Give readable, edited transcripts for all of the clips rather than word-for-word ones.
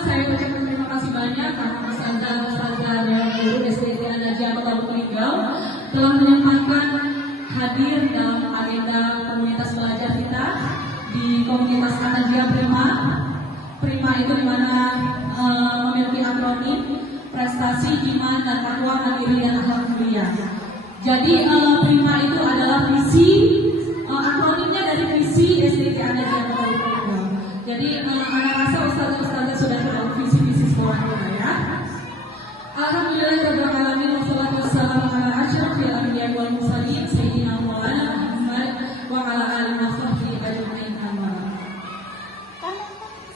saya ucapkan terima kasih banyak karena Ustazah dan guru SDT An-Najiyah Kota Lubuk Linggau telah menyempatkan hadir dalam agenda komunitas belajar kita di komunitas An-Najiyah Prima. Prima itu dimana memiliki akronim prestasi, iman, dan takwa, mandiri, dan akhlak mulia. Jadi Prima itu adalah visi, akronimnya dari visi SDT An-Najiyah Kota Lubuk Linggau. Jadi anak rasa ustazah sudah tahu visi-visi sekolah kita ya. Alhamdulillah rabbil alamin wassalatu wassalamu ala asyrofil anbiya'i wal mursalin sayyidina Maulana Muhammad wa ala alihi wa sahbihi ajma'in.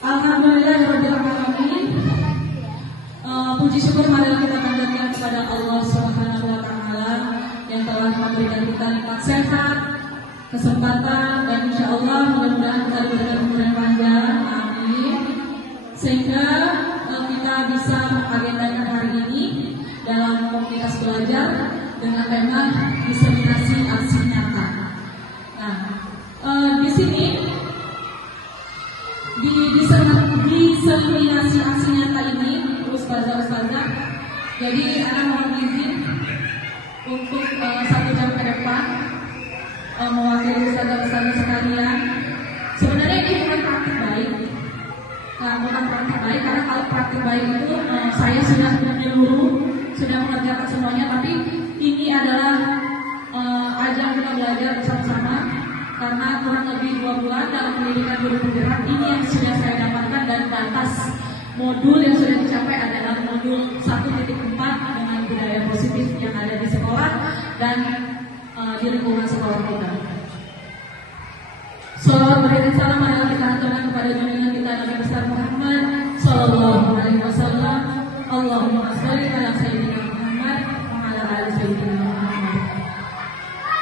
Alhamdulillah rabbil alamin. Puji syukur marilah kita panjatkan kepada Allah Subhanahu wa taala yang telah memberikan kita nikmat sehat, kesempatan, dan insyaallah mudah-mudahan kita diberikan umur yang panjang. Amin. Sehingga kita bisa mengagendakan hari ini dalam komunitas belajar dengan tema diseminasi aksi nyata. Nah, di sini di diseminasi aksi nyata ini, ustazah, jadi akan mohon izin untuk 1 jam ke depan mewakili ustazah sekalian. Sebenarnya ini bukan praktik baik. Bukan praktik baik, karena kalau praktik baik itu saya sudah menyeluruh, sudah mengerjakan semuanya, tapi ini adalah ajang kita belajar bersama-sama karena kurang lebih 2 bulan dalam pendidikan guru penggerak ini yang sudah saya dapatkan, dan batas modul yang sudah dicapai adalah modul 1.4 dengan budaya positif yang ada di sekolah dan di lingkungan sekolah kita. Salawat beriring salam adalah kita haturkan kepada junjungan kita Nabi besar Muhammad Sallallahu Alaihi Wasallam. Allahumma sholli ala sayyidina Muhammad wa ala ali sayyidina Muhammad.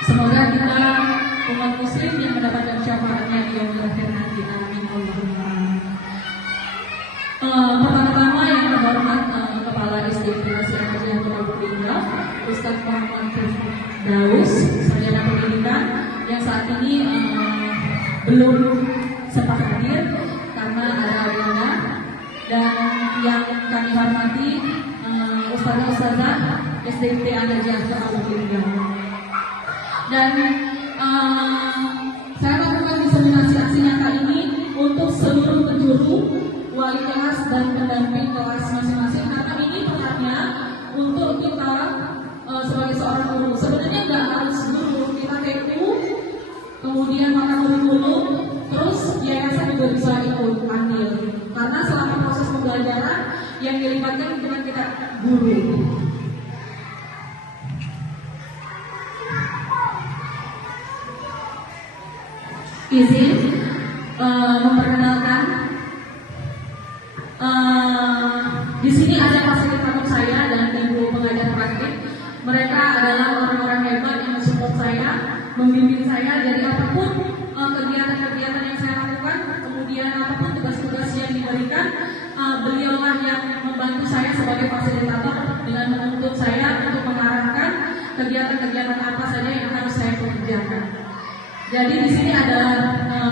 Semoga kita umat muslim yang mendapatkan syafaatnya di yaumil akhir nanti. Amin Allahumma. Pertama-tama yang terhormat Kepala SDT An-Najiyah Kota Lubuk Linggau, Ustaz Muhammad Daus, sarjana pendidikan yang saat ini belum sempat hadir karena ada agenda, dan yang kami hormati ustazah SDT An-Najiyah Kota Lubuk Linggau. Dan saya lakukan diseminasi aksi nyata ini untuk seluruh penjuru, wali kelas dan pendamping kelas masing-masing, karena ini perannya untuk kita sebagai seorang guru. Sebenarnya nggak harus guru, kita TU, kemudian maka kurikulum, terus yayasan juga bisa ikut andil, karena selama proses pembelajaran yang dilibatkan bukan kita guru. Izin memperkenalkan, di sini ada fasilitator saya dan ibu pengajar praktik. Mereka adalah orang-orang hebat yang mensupport saya, membimbing saya. Jadi apapun kegiatan-kegiatan yang saya lakukan, kemudian apapun tugas-tugas yang diberikan, beliaulah yang membantu saya sebagai fasilitator dengan menuntut saya untuk mengarahkan kegiatan-kegiatan apa saja yang harus saya kerjakan. Jadi di sini ada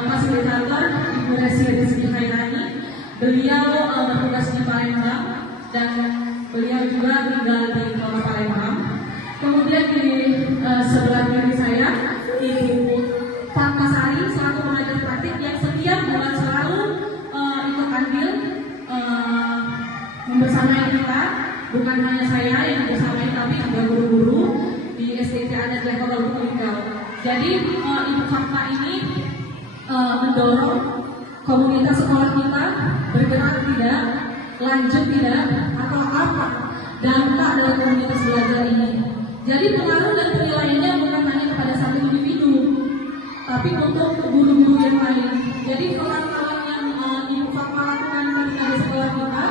fasilitator Ibu Resi Rizky Hairani. Beliau bertugas di Palembang dan beliau juga tinggal di Kota Palembang. Kemudian di sebelah kiri saya Ibu Fatmasari selaku pengajar praktik yang setiap bulan selalu ikut andil membersamai kita. Bukan hanya saya yang membersamai, tapi juga guru-guru di SDT An-Najiyah Kota Lubuk Linggau. Jadi Ibu Fatma ini mendorong komunitas sekolah kita bergerak tidak, lanjut tidak, atau apa dampak dari komunitas belajar ini. Jadi pengaruh dan penilaiannya bukan hanya kepada satu individu, tapi untuk guru-guru yang lain. Jadi kawan-kawan yang Ibu Fatma lakukan di sekolah kita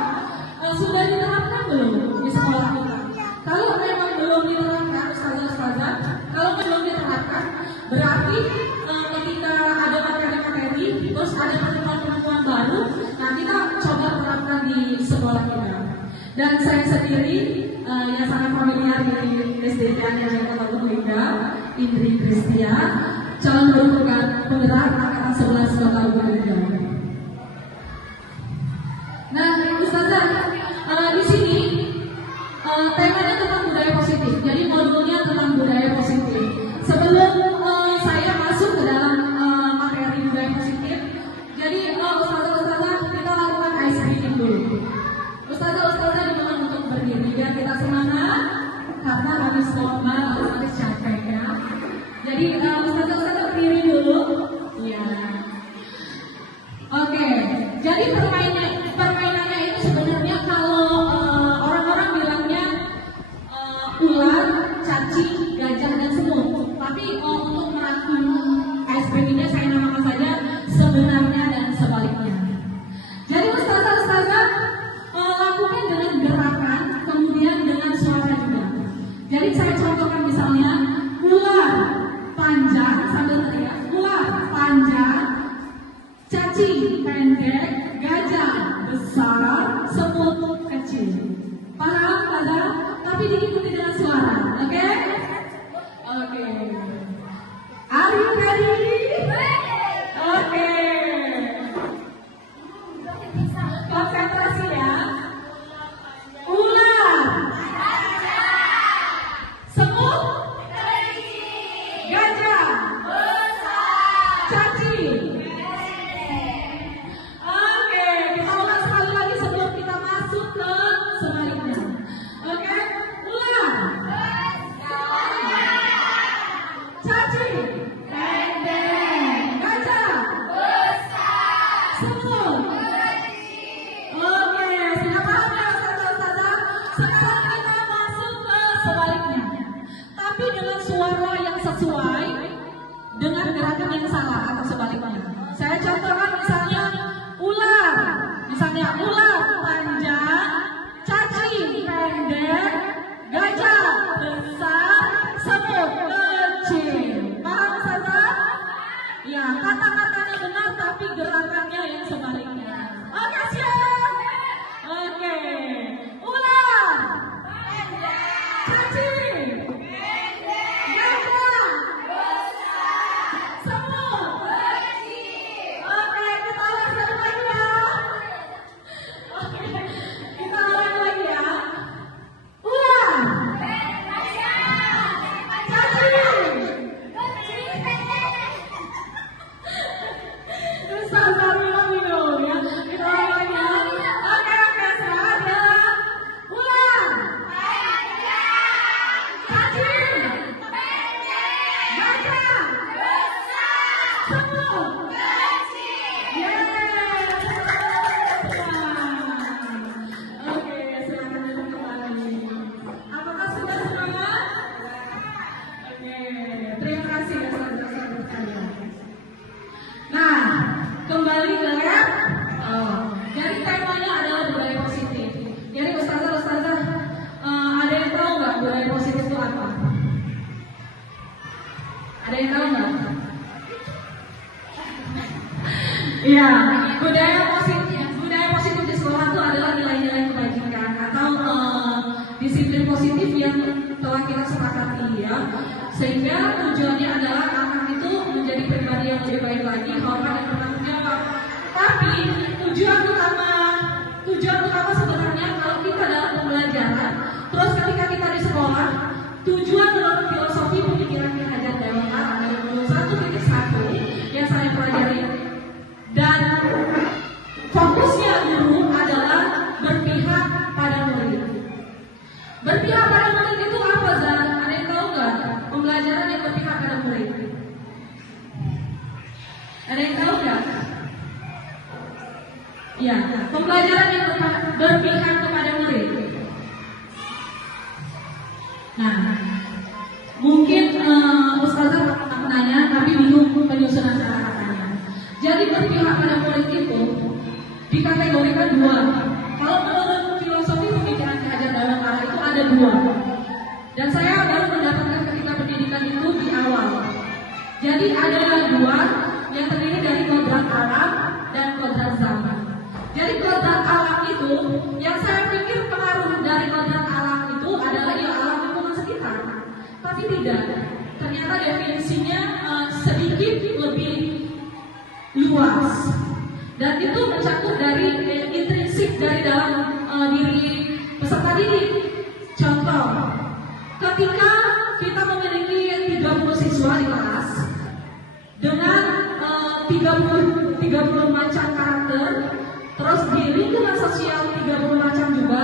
sudah diterapkan belum di sekolah kita? Kalau memang belum diterapkan, ustazah, kalau belum diterapkan, berarti ketika ada materi-materi, terus ada penemuan-penemuan baru, nah kita coba terapkan di sekolah kita. Dan saya sendiri yang sangat familiar di SDT An-Najiyah Kota Lubuk Linggau, Indri Kristia, calon guru penggerak angkatan 11 Kota Lubuk Linggau. Nah, di sini temanya tentang budaya positif. Jadi modulnya tentang budaya positif. Sebelum saya masuk ke dalam materi budaya positif, jadi ustazah kita lakukan ice breathing dulu. Ustazah dimohon untuk berdiri biar kita semangat karena habis lomba habis capek ya. Jadi ustazah berdiri dulu. Iya. Oke. Jadi permainannya itu sebenarnya kalau orang-orang bilangnya ular, cacing, gajah dan semut. Tapi untuk merangkum ice breathing-nya saya namakan saja sebenarnya dan sebaliknya. Jadi ustazah lakukan dengan gerakan, kemudian dengan suara juga. Jadi saya contohkan misalnya ular panjang sambil teriak, ular panjang, cacing pendek, gajah besar, semut kecil. Paham ustazah? Tapi diikuti dengan suara, oke? Oke. Are you ready? Oke. Konsentrasi ya. Ular, semut, gajah, cacing. Oke, kita ulang sekali lagi sebelum kita masuk ke sebaliknya. Oke, ular, cacing, gajah, semut. Oke, sudah paham ya ustazah? Sekarang kita masuk ke sebaliknya. Tapi dengan suara yang sesuai dengan gerakan yang salah atau sebaliknya. Saya contohkan misalnya ular. Misalnya ular panjang, cacing pendek, gajah besar, semut kecil. Paham ustazah? Ya, kata-katanya benar tapi gerakannya yang sebaliknya. Oke, siap? Oke. Ular, cacing, gajah, semut. Oke, kita ulang sekali lagi ya. Oke, kita ulang lagi ya. Ular, cacing. Sabar minum ya. Kita ulang lagi ya. Oke, selanjutnya ular, cacing, gajah, semut. Oke, silakan duduk kembali. Apakah sudah semangat? Oke, terima kasih ya saudara-saudara sekalian. Nah, kembali ke lab. Jadi temanya adalah budaya positif. Jadi ustazah, ada yang tahu nggak budaya positif itu apa? Ada yang tahu nggak? Iya, budaya positif di sekolah itu adalah nilai-nilai kebajikan atau disiplin positif yang telah kita sepakati ya. Sehingga tujuannya adalah anak itu menjadi pribadi yang lebih baik lagi, hormat dan bertanggung jawab. Tapi tujuan utama sebenarnya kalau kita dalam pembelajaran, terus ketika kita di sekolah, tujuan dalam filosofi pemikiran Ki Hajar Dewantara adalah 1.1 yang saya pelajari. Dan fokusnya guru adalah berpihak pada murid. Berpihak pada murid itu apa, Zan? Ada yang tahu nggak? Pembelajaran yang berpihak pada murid. Ada yang tahu nggak? Ya, pembelajaran yang berpihak kepada murid. Nah, mungkin ustazah pernah menanya, tapi bingung penyusunan kata-katanya. Jadi berpihak pada murid itu dikategorikan dua. Kalau menurut filosofi pemikiran Ki Hajar Dewantara itu ada dua. Dan saya baru mendapatkan ketika pendidikan itu di awal. Jadi ada dua yang terdiri dari kodrat alam dan kodrat zaman. Jadi kodrat alam itu yang saya pikir pengaruh dari kodrat alam itu adalah ya alam lingkungan sekitar. Tapi tidak. Ternyata definisinya sedikit lebih luas. Dan itu mencakup dari intrinsik dari dalam diri peserta didik. Contoh, ketika kita memiliki 30 siswa di kelas dengan 30 macam karakter, terus di lingkungan sosial 30 macam juga,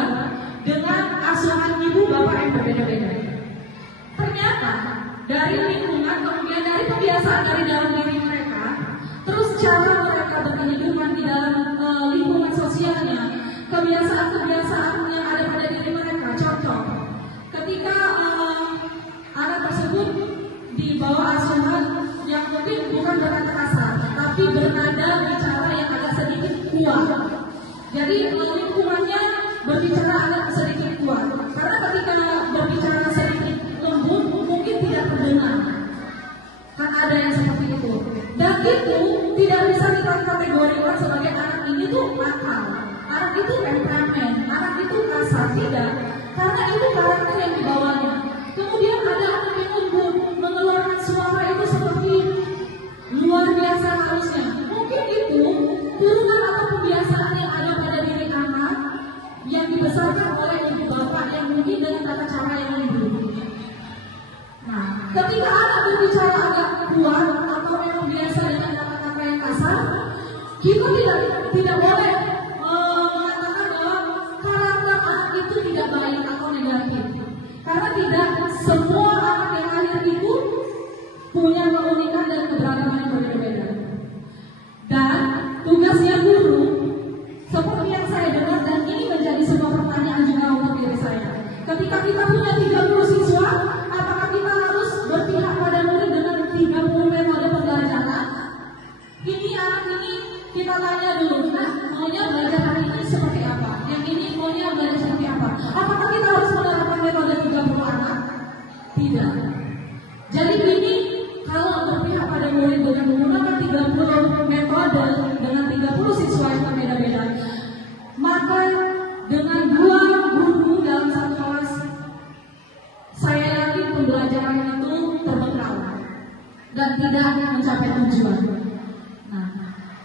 dengan asuhan ibu bapak yang berbeda-beda. Ternyata dari lingkungan, kemudian dari kebiasaan dari dalam diri mereka, terus cara mereka berkehidupan di dalam lingkungan sosialnya, kebiasaan-kebiasaan yang ada pada diri mereka. Contoh, ketika anak tersebut di bawah asuhan yang mungkin bukan bernada kasar, tapi bernada bicara yang agak sedikit kuat. Jadi lingkungannya berbicara agak sedikit kuat. Karena ketika berbicara sedikit lembut, mungkin tidak terdengar. Kan ada yang seperti itu. Dan itu tidak bisa kita kategorikan sebagai anak ini tuh nakal, anak itu temperamen, anak itu kasar. Tidak. Karena itu karakter yang dibawanya. Kemudian ada anak yang lembut, mengeluarkan suara itu seperti luar biasa halusnya. Mungkin itu turunan atau kebiasaan yang ada pada diri anak yang dibesarkan oleh ibu bapak yang mungkin dengan tata cara yang lembut. Nah, ketika anak berbicara agak kuat atau memang biasa dengan kata-kata yang kasar, kita tidak boleh mengatakan bahwa karakter anak itu tidak baik atau negatif. Karena tidak semua anak yang lahir itu punya keunikan dan keberagaman yang berbeda-beda. Dan tugasnya guru, seperti yang saya dengar, dan ini menjadi sebuah pertanyaan juga untuk diri saya. Ketika kita punya 30 siswa, apakah kita harus berpihak pada murid dengan 30 metode pembelajaran? Ini anak ini kita tanya dulu, nah maunya belajar hari ini seperti apa? Yang ini maunya belajar seperti apa? Apakah kita harus menerapkan metode 30 anak? Tidak. Jadi ini kalau berpihak pada murid dengan menggunakan 30 metode dengan 30 siswa yang berbeda-beda, maka dengan 2 guru dalam satu kelas, saya yakin pembelajaran itu terbengkalai dan tidak mencapai tujuan. Nah,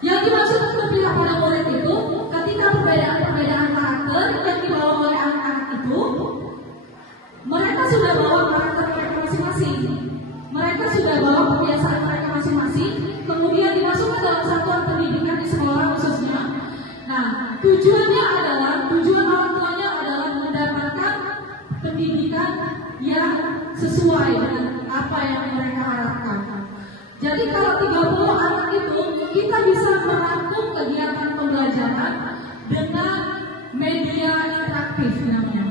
yang dimaksud berpihak pada murid itu ketika perbedaan karakter yang dibawa oleh anak-anak itu, mereka sudah bawa karakter mereka masing-masing. Mereka sudah bawa kebiasaan mereka masing-masing, kemudian dimasukkan dalam satuan pendidikan di sekolah khususnya. Nah, tujuan orang tuanya adalah mendapatkan pendidikan yang sesuai dengan apa yang mereka harapkan. Jadi kalau 30 anak itu, kita bisa merangkum kegiatan pembelajaran dengan media interaktif namanya.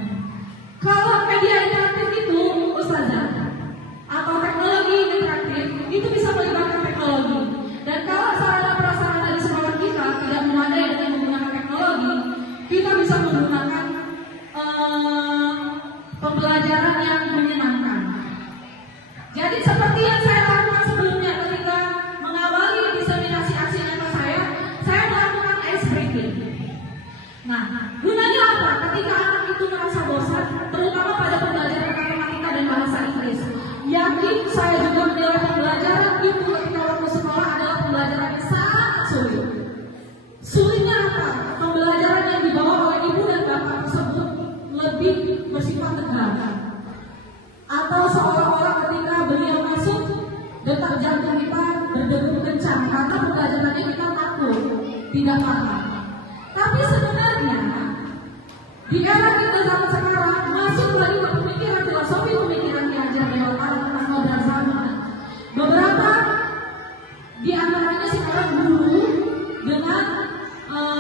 Kalau media interaktif itu, Ustazah, atau teknologi interaktif, itu bisa melibatkan teknologi. Dan kalau sarana prasarana di sekolah kita tidak memadai dengan menggunakan teknologi, kita bisa menggunakan pembelajaran yang menyenangkan. Jadi seperti yang saya lakukan sebelumnya ketika mengawali diseminasi aksi nyata saya melakukan ice breaking. Nah, gunanya apa? Ketika anak itu merasa bosan, terutama pada pembelajaran matematika dan bahasa Inggris, yakin saya juga menilai pembelajaran itu ketika waktu sekolah adalah pembelajaran yang sangat sulit. Sulitnya apa? Pembelajaran yang dibawa oleh ibu dan bapak tersebut lebih bersifat tegang. Atau seolah-olah ketika beliau masuk, detak jantung kita berdegup kencang karena pembelajarannya kita takut, tidak paham. Tapi sebenarnya di era kita zaman sekarang masuk lagi ke pemikiran filosofi pemikiran diajar lewat tentang modern zaman. Beberapa di antaranya sekarang guru dengan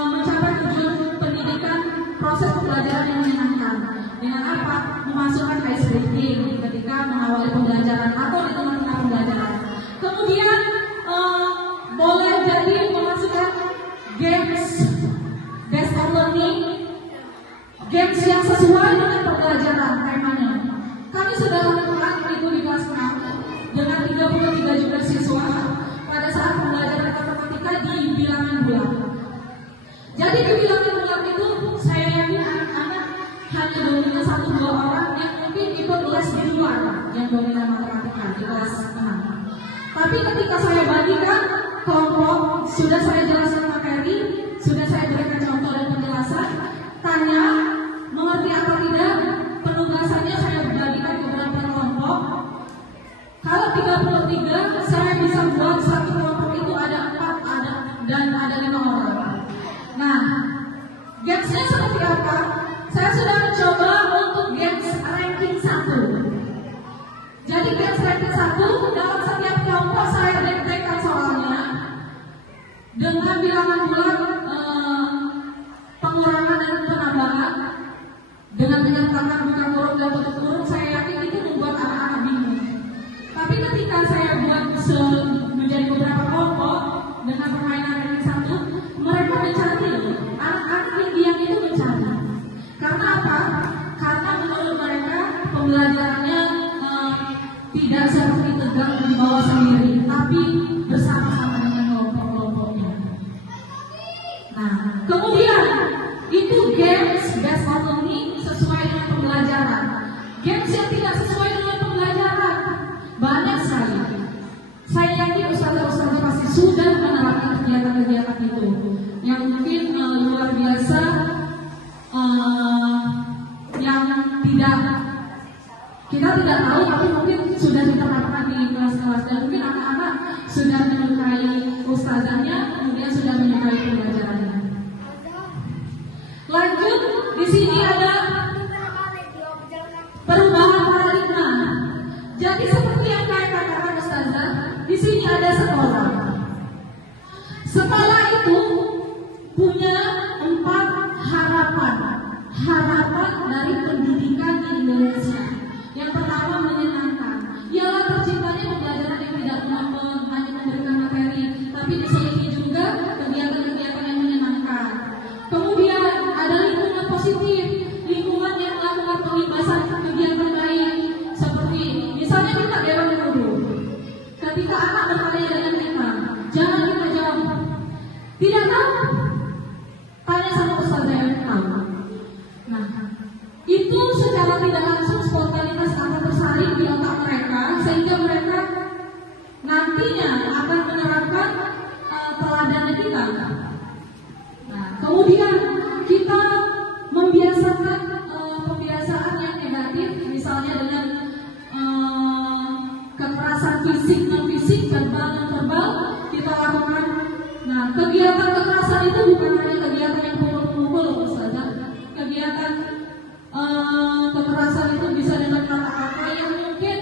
mencapai tujuan pendidikan proses pembelajaran yang menyenangkan. Dengan apa? Memasukkan ice breaking ketika mengawali pembelajaran atau di tengah-tengah pembelajaran. Kemudian boleh jadi memasukkan games based on learning, games yang sesuai dengan pembelajaran temanya. Kami sudah lakukan itu di kelas 6 dengan 33 juga siswa pada saat pembelajaran matematika di bilangan bulat. Jadi di bilangan bulat itu saya yakin anak-anak hanya dominan 1-2 orang yang mungkin ikut les di luar yang dominan matematika di kelas 6. Tapi ketika saya bagikan kelompok, sudah saya jelaskan materi, sudah saya berikan contoh dan penjelasan, tanya satu, dalam setiap kelompok saya deg-degan soalnya dengan bilangan bulan pengurangan dan penambahan dengan menyertakan bukan huruf dan bentuk huruf, saya yakin itu membuat anak-anak bingung. Tapi ketika saya buat menjadi beberapa kelompok dengan permainan yang satu, mereka mencari loh. Anak-anak yang diam itu mencari. Karena apa? Karena menurut mereka pembelajarannya tidak seperti tegang di bawah sendiri, tapi bersama-sama dengan kelompok-kelompoknya. Nah, kemudian itu games based on learning sesuai dengan pembelajaran. Games yang tidak sesuai dengan pembelajaran banyak sekali. Saya yakin ustazah-ustazah pasti sudah menerapkan kegiatan-kegiatan itu yang mungkin luar biasa, yang kita tidak tahu, tapi mungkin sudah diterapkan di kelas-kelas dan mungkin anak-anak sudah menyukai ustazahnya, kemudian sudah menyukai pembelajarannya. Lanjut, di sini ada perubahan paradigma. Jadi seperti yang saya katakan ustazah, di sini ada sekolah. Sekolah itu punya 4 harapan. Harapan dari pendidikan di Indonesia. Yang pertama menyenangkan. Ialah terciptanya pembelajaran yang tidak hanya memberikan materi, tapi diselingi juga kegiatan-kegiatan yang menyenangkan. Kemudian ada lingkungan positif, lingkungan yang melakukan pengibasan kegiatan baik, seperti misalnya kita dewan guru. Ketika anak bertanya dengan kita, jangan kita jawab tidak tahu, tanya sama ustazah yang tahu. Nah, itu secara tidak langsung spontanitas akan tersaring di otak mereka, sehingga mereka nantinya akan menerapkan teladan kita. Nah, kemudian kita membiasakan pembiasaan yang negatif, misalnya dengan kekerasan fisik, non fisik, verbal, non verbal kita lakukan. Nah, kegiatan kekerasan itu bukan hanya kegiatan yang pukul-pukul saja. Kegiatan kekerasan itu bisa dengan kata-kata yang mungkin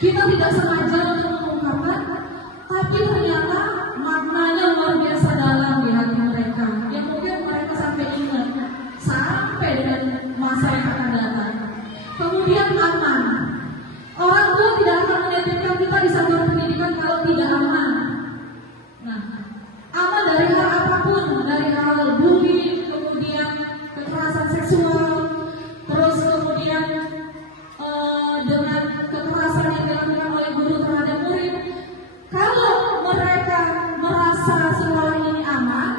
kita tidak sengaja untuk mengungkapkan, tapi ternyata maknanya luar biasa dalam di hati mereka, yang mungkin mereka sampai ingat sampai dengan masa yang akan datang. Kemudian aman. Orang tua tidak akan menitipkan kita di satuan pendidikan kalau tidak aman. Nah, aman dari hal apapun, dari hal bullying, kemudian kekerasan seksual, terus kemudian dengan kekerasan yang dilakukan oleh guru terhadap murid. Kalau mereka merasa sekolah ini aman,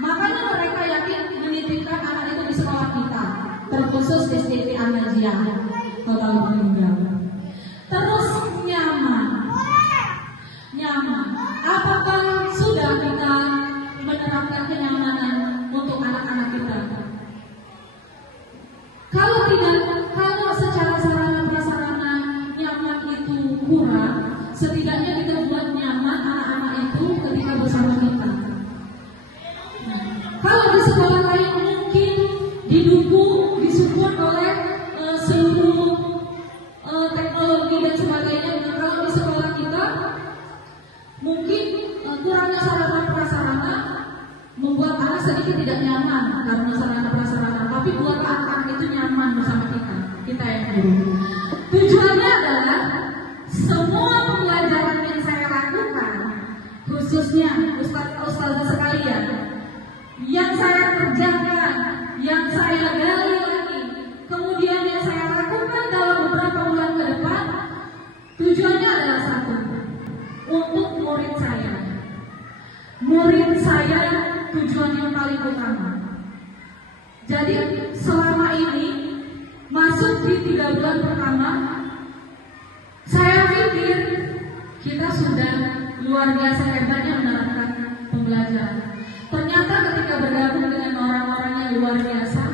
makanya mereka yakin menitipkan anak itu di sekolah kita, terkhusus STT An-Najiyah Kota Lubuk. Terus nyaman. Apakah sudah kita menerapkan kenyamanan untuk anak-anak kita? Kalau tidak, kalau secara sarana prasarana nyaman itu kurang, setidaknya kita buat nyaman anak-anak itu ketika bersama kita. Kalau di sekolah lain mungkin didukung, disupport oleh seluruh teknologi dan sebagainya. Nah, kalau di sekolah kita mungkin kurangnya sarana prasarana membuat anak sedikit tidak nyaman karena sarana prasarana, tapi buat anak-anak itu nyaman bersama kita yang guru. Tujuannya adalah semua pembelajaran yang saya lakukan, khususnya ustazah sekalian, yang saya kerjakan, yang saya gali lagi, kemudian yang saya lakukan dalam beberapa bulan ke depan, tujuannya adalah satu, untuk murid saya. Murid saya tujuan yang paling utama. Jadi selama ini masuk di 3 bulan pertama, saya pikir kita sudah luar biasa hebatnya menerapkan pembelajaran. Ternyata ketika bergabung dengan orang-orang yang luar biasa,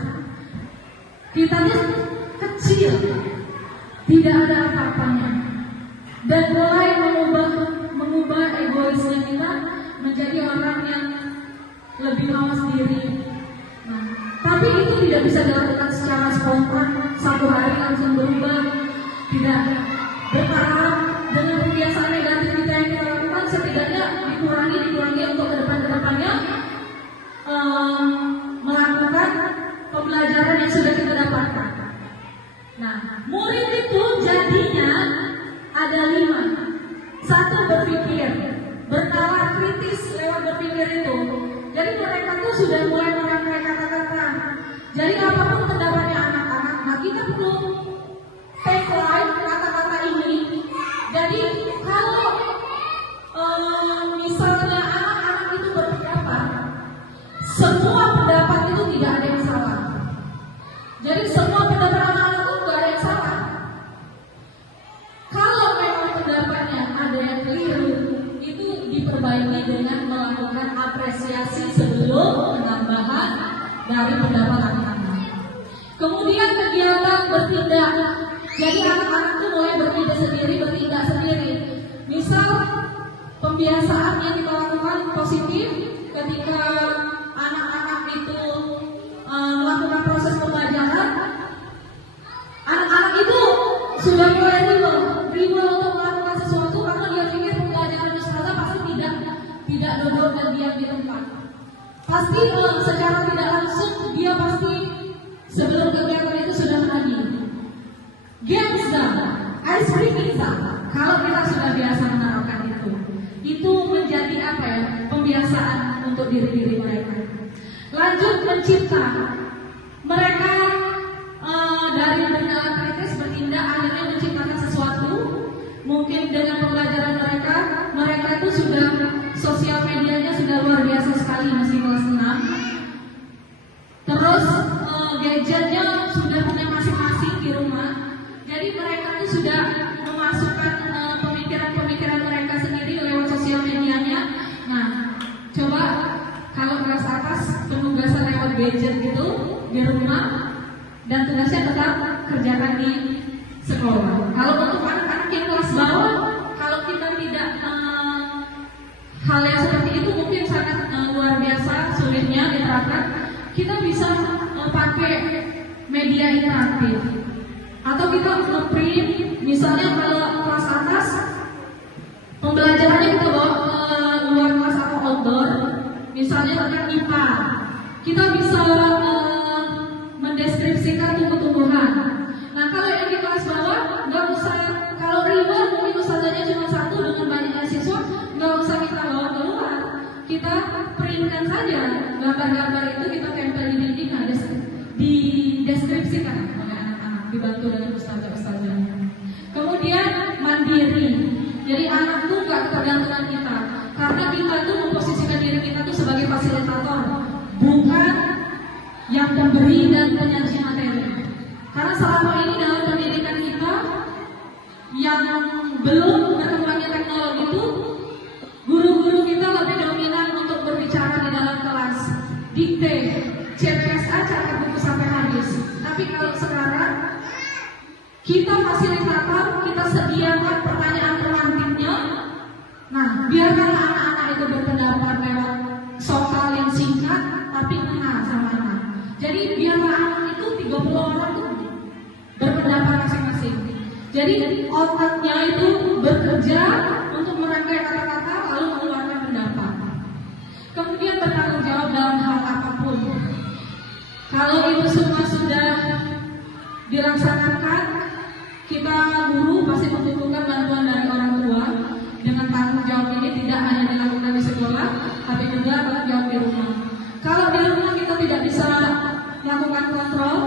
kitanya kecil, tidak ada apa-apanya, dan mulai mengubah egoisnya kita menjadi orang yang lebih mawas diri. Nah, tapi itu tidak bisa dilakukan secara spontan, satu hari langsung berubah. Tidak. berharap dengan kebiasaan negatif kita yang kita lakukan setidaknya dikurangi untuk kedepannya melakukan pembelajaran yang sudah kita dapatkan. Nah, murid itu jadinya ada 5. 1, berpikir, bernalar kritis lewat berpikir itu. Jadi mereka tuh sudah mulai merangkai kata-kata. Jadi apapun pendapatnya anak-anak, nah kita perlu take light kata-kata ini. Jadi kalau misalnya anak-anak itu berpendapat, semua pendapat itu tidak ada yang salah. Jadi semua pendapat anak-anak itu tidak ada yang salah. Kalau memang pendapatnya ada yang keliru, itu diperbaiki dengan melakukan apresiasi sebelum penambahan dari pendapat anak-anak. Kemudian kegiatan bertindak. Jadi anak-anak itu mulai bertindak sendiri. Misal pembiasaan yang kita lakukan positif ketika anak-anak itu melakukan proses pembelajaran, anak-anak itu sudah mulai ribut untuk melakukan sesuatu karena dia pikir pembelajaran ustazah pasti tidak duduk dan diam di tempat. Pasti secara tidak langsung dia pasti sebelum kegiatan itu sudah menagih. Games ice cream kalau kita sudah biasa menerapkan itu menjadi apa ya, pembiasaan untuk diri mereka. Lanjut mencipta. Mereka dari bernalar kritis bertindak akhirnya menciptakan sesuatu. Mungkin dengan pembelajaran mereka itu sudah sosial medianya sudah luar biasa sekali masih kelas 6. Terus gadgetnya sudah punya masing-masing di rumah. Jadi mereka itu sudah memasukkan pemikiran mereka sendiri lewat sosial medianya. Nah, coba kalau kelas atas penugasan lewat gadget gitu di rumah dan tugasnya tetap kerjakan di sekolah. Kalau untuk anak-anak yang kelas bawah, kalau kita tidak hal yang seperti itu mungkin sangat luar biasa sulitnya diterapkan. Kita bisa pakai media interaktif atau kita nge-print. Misalnya kalau kelas atas pembelajarannya kita bawa luar kelas atau outdoor, misalnya tentang IPA, kita bisa mendeskripsikan tumbuh-tumbuhan. Nah kalau yang di kelas bawah nggak usah, kalau reward mungkin ustazahnya cuma 1 dengan banyaknya siswa, nggak usah kita bawa keluar, kita printkan saja gambar-gambar itu, kita tempel di dinding, dideskripsikan oleh anak-anak, dibantu dengan ustazah-ustazahnya. Kemudian mandiri. Jadi anak tuh nggak ketergantungan kita, karena kita tuh memposisikan diri kita tuh sebagai fasilitator, bukan yang pemberi dan penyaji materi. Karena selama ini dalam pendidikan kita yang belum berkembangnya teknologi itu, guru-guru kita lebih dominan untuk berbicara di dalam kelas, dikte, CPSA, catat buku sampai habis. Tapi kalau sekarang kita fasilitator, kita sediakan pertanyaan pemantiknya. Nah, biarkan anak-anak itu berpendapat lewat soal yang singkat, tapi kenal sama anak. Jadi biarlah anak itu 30 orang itu berpendapat masing-masing. Jadi otaknya itu bekerja untuk merangkai kata-kata lalu mengeluarkan pendapat. Kemudian bertanggung jawab dalam hal apapun. Kalau itu semua sudah dilaksanakan, kita guru pasti membutuhkan bantuan dari orang tua. Dengan tanggung jawab ini tidak hanya dilakukan di sekolah, tapi juga tanggung jawab di rumah. Kalau di rumah kita tidak bisa melakukan kontrol,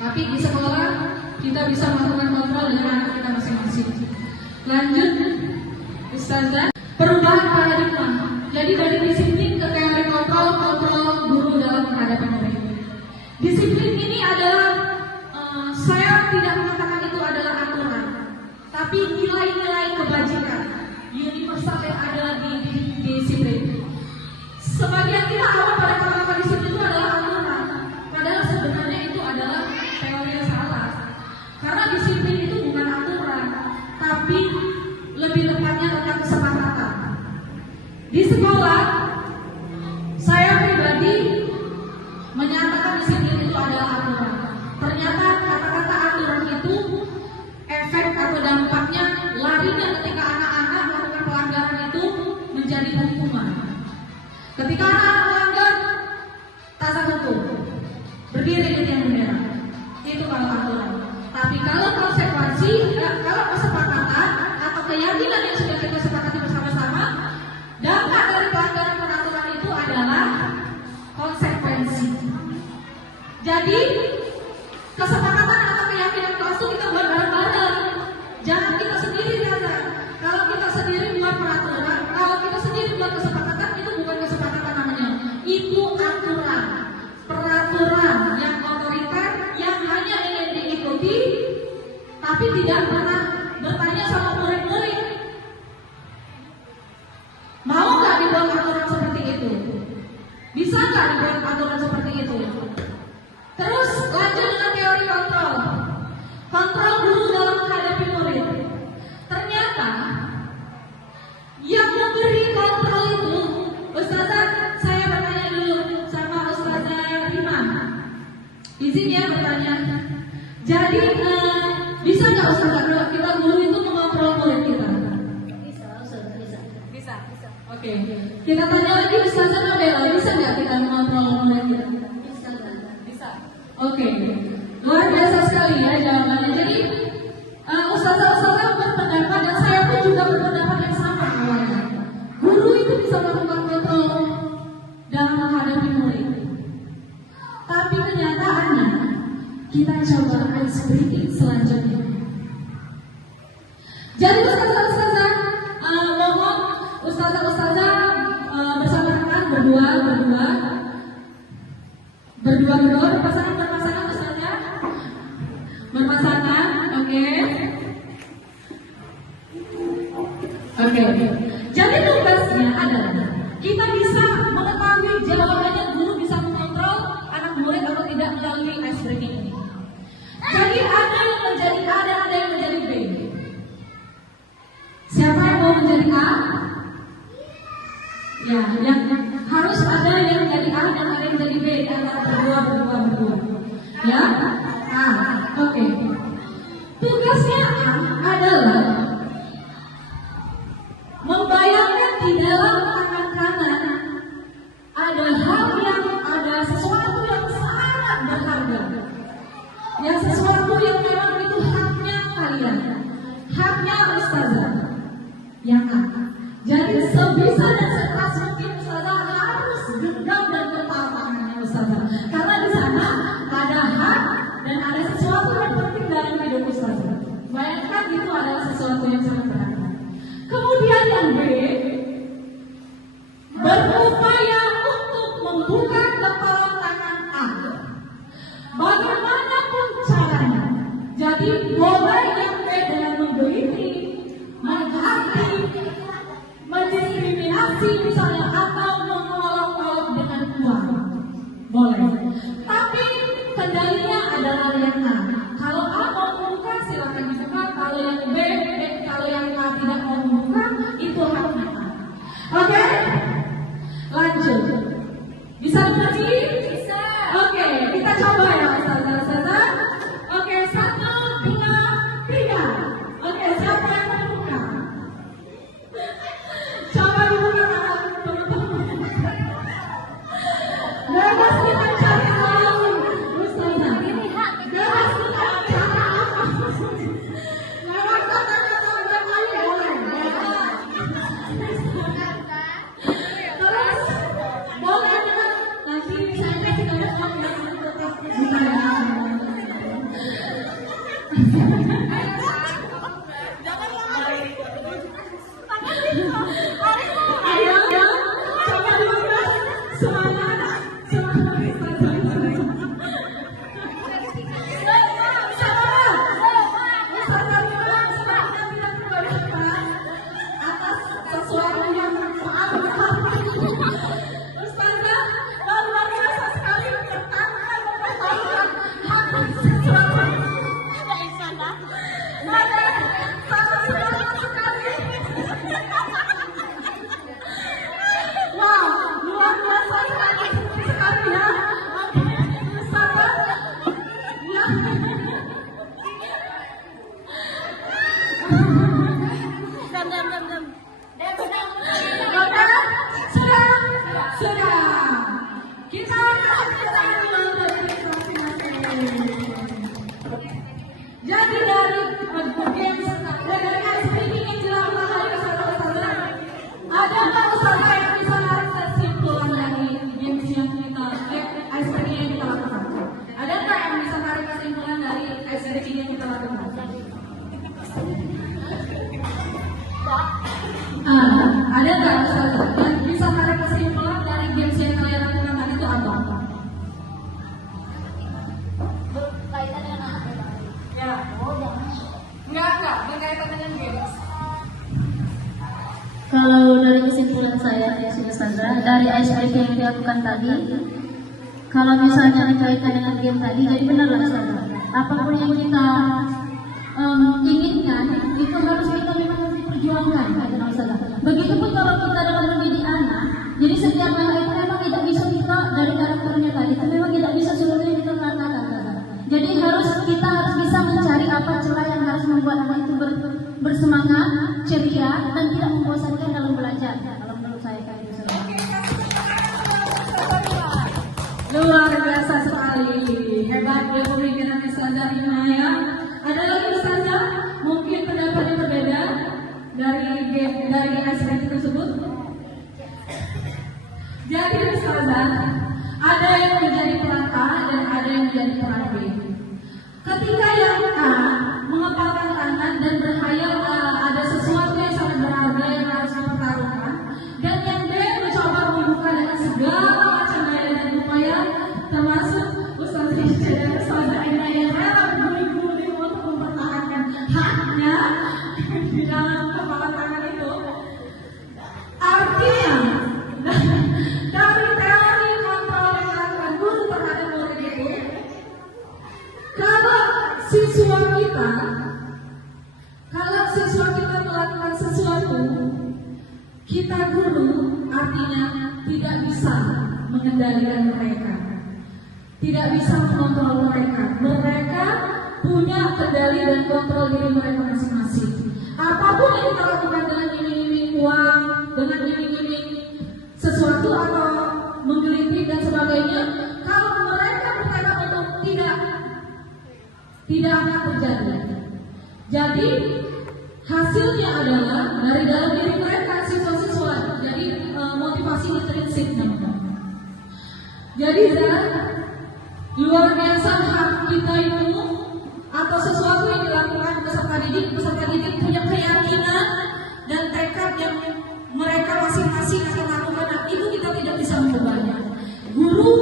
tapi di sekolah kita bisa melakukan kontrol dengan anak kita masing-masing. Lanjut, Ustazah, perubahan paradigma. Jadi dari disiplin ke teori kontrol guru dalam menghadapi murid. Disiplin ini adalah saya tidak mengatakan itu adalah aturan, tapi nilai-nilai kebajikan universal yang ada di disiplin. Sebagian kita awal pada kata-kata disiplin itu adalah aturan, padahal sebenarnya itu adalah teori yang salah. Karena disiplin itu bukan aturan, tapi lebih tepatnya tentang kesepakatan. Di sekolah, saya pribadi menyatakan disiplin itu adalah aturan. Ternyata kata-kata aturan itu efek atau dampaknya Jadi kesepakatan atau keyakinan kelas itu kita buat bareng-bareng. Jangan kita sendiri Ustazah. Kalau kita sendiri buat peraturan, kalau kita sendiri buat kesepakatan, itu bukan kesepakatan namanya. Itu aturan, peraturan yang otoriter, yang hanya ingin diikuti, tapi tidak pernah bertanya sama murid-murid. Mau nggak dibuat aturan seperti itu? Bisa nggak dibuat aturan seperti itu? Terus lanjut dengan teori kontrol. Kontrol guru dalam menghadapi murid. Ternyata yang memberi kontrol itu, Ustazah, saya bertanya dulu sama Ustazah Rima. Izin ya bertanya. Jadi bisa nggak Ustazah kalau kita guru itu mengontrol murid kita? Bisa. Oke. Kita tanya lagi Ustazah Nabila, bisa nggak kita mengontrol murid kita? Bisa. Oke. Luar biasa sekali ya jawabannya. Jadi Ustazah berpendapat dan saya pun juga berpendapat yang sama awalnya. Guru itu bisa melakukan kontrol dalam menghadapi murid. Tapi kenyataannya kita coba ice breaking selanjutnya. Jadi Ustazah, mohon Ustazah bersama rekan berdua berpasangan Ustazah. Berpasangan, oke. Jadi tugasnya adalah kita bisa mengetahui jawabannya guru bisa mengontrol anak murid atau tidak melalui ice breaking ini. Jadi ada yang menjadi A dan ada yang menjadi B. Siapa yang mau menjadi A? Ya, yang harus ada yang menjadi A dan ada yang menjadi B antara berdua. Ya, oke. Tugasnya A adalah membayangkan di dalam tangan kanan ada sesuatu yang sangat berharga. Ya, sesuatu yang memang itu haknya kalian, haknya Ustazah. Yang A. Jadi sebisa dan sekeras mungkin Ustazah harus genggam dan kepal tangannya Ustazah. Karena di sana ada hak dan ada sesuatu yang penting dalam hidup Ustazah. Bayangkan itu adalah sesuatu yang sangat berharga. Kemudian yang B, berupaya untuk membuka kepala tangan A. Bagaimanapun caranya. Jadi boleh yang B dengan menggelitik, menghati, mendiskriminasi misalnya, atau mengolok-olok dengan uang. Boleh. Tapi kendalinya adalah yang A. Kalau A mau membuka silakan dibuka. Kalau yang B, kalau yang A tidak mau membuka, itu haknya A. Oke? Lanjut. Bisa mengerti? Bisa. Oke, kita coba ya Ustazah. Oke, 1, 2, 3. Oke, siapa yang mau membuka? Coba dibuka tangan teman-teman. Bebas kita cari tahu Ustazah. Bebas kita cari apa? Lewat kata Kalau dari kesimpulan saya ya Sandra, dari icebreaker yang dilakukan tadi, kalau misalnya dikaitkan dengan game tadi, jadi benar lah Sandra. Apapun yang kita inginkan itu harus kita memang perjuangkan, Sandra. Begitupun kalau kita dalam mendidik anak, jadi setiap anak itu memang tidak bisa kita dari karakternya tadi, itu memang tidak bisa seluruhnya kita katakan. Jadi kita harus bisa mencari apa celah yang harus membuat anak itu bersemangat, ceria, dan tidak membosankan dalam belajar. Kalau menurut saya kayak gitu. Luar biasa sekali, hebatnya pemikiran Ustazah Inaya. Ada lagi Ustazah mungkin pendapatnya berbeda dari icebreaker tersebut. Jadi Ustazah, ada yang menjadi peran A dan ada yang menjadi peran B. Ketika yang A mengepalkan tangan dan berhayal ada sesuatu yang sangat berharga yang harus dipertaruhkan, dan yang B mencoba membuka dengan segala macam daya dan upaya, termasuk Ustazah Isya dan Ustazah Aina yang rela berguling-guling untuk mempertahankan haknya di dalam kepalan tangan itu. Artinya dari teori kontrol yang dilakukan guru terhadap murid itu, kalau siswa kita melakukan sesuatu, kita guru artinya tidak bisa mengendalikan mereka, tidak bisa mengontrol mereka. Mereka punya kendali dan kontrol diri mereka masing-masing. Apapun yang kita lakukan dengan iming-iming uang, dengan iming-iming sesuatu atau menggelitik dan sebagainya, kalau mereka berkata untuk tidak akan terjadi. Jadi hasilnya adalah dari dalam diri mereka siswa-siswa. Jadi motivasi intrinsik namanya. Jadi luar biasa hak kita itu atau sesuatu yang dilakukan peserta didik punya keyakinan dan tekad yang mereka masing-masing akan lakukan. Nah, itu kita tidak bisa mengubahnya. Guru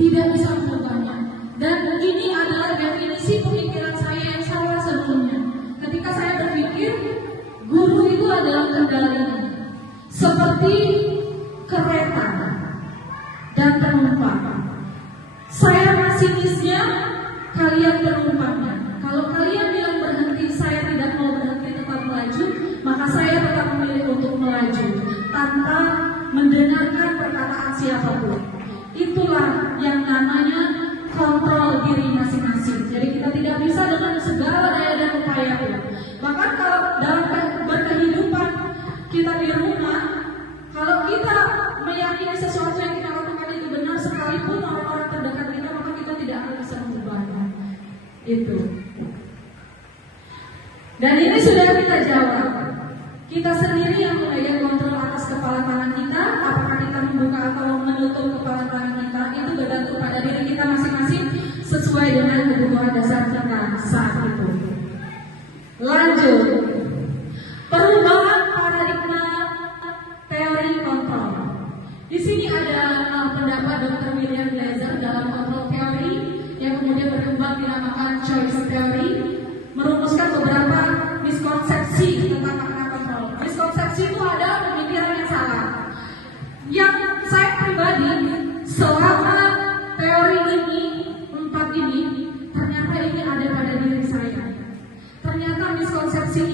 tidak bisa mengubahnya. Dan ini adalah definisi pemikiran saya yang salah sebelumnya. Ketika saya berpikir guru itu adalah kendali seperti kereta dan penumpang. Saya masinisnya, kalian penumpangnya. Kalau kalian bilang berhenti, saya tidak mau berhenti, tetap melaju, maka saya tetap memilih untuk melaju tanpa mendengarkan perkataan siapapun. Itulah yang namanya kontrol diri masing-masing. Jadi kita tidak bisa dengan segala daya dan upaya. Bahkan kalau dalam berkehidupan kita di rumah, kalau kita meyakini sesuatu yang kita lakukan itu benar, sekalipun orang-orang terdekat kita, maka kita tidak akan bisa mengubahnya. Itu. Dan ini sudah kita jawab. Kita sendiri yang memegang kontrol atas kepala tangan kita. Apakah kita membuka atau menutup kepala tangan kita, itu bergantung pada diri kita masing-masing sesuai dengan kebutuhan dasar kita saat itu. Lanjut, perubahan paradigma teori kontrol. Di sini ada pendapat Dr. William Glazer dalam kontrol teori yang kemudian berkembang dinamakan choice theory, merumuskan beberapa miskonsepsi tentang makna kontrol. Miskonsepsi itu ada pemikiran yang salah. Yang saya pribadi, selama teori ini, 4 ini, ternyata ini ada pada diri saya. Ternyata miskonsepsi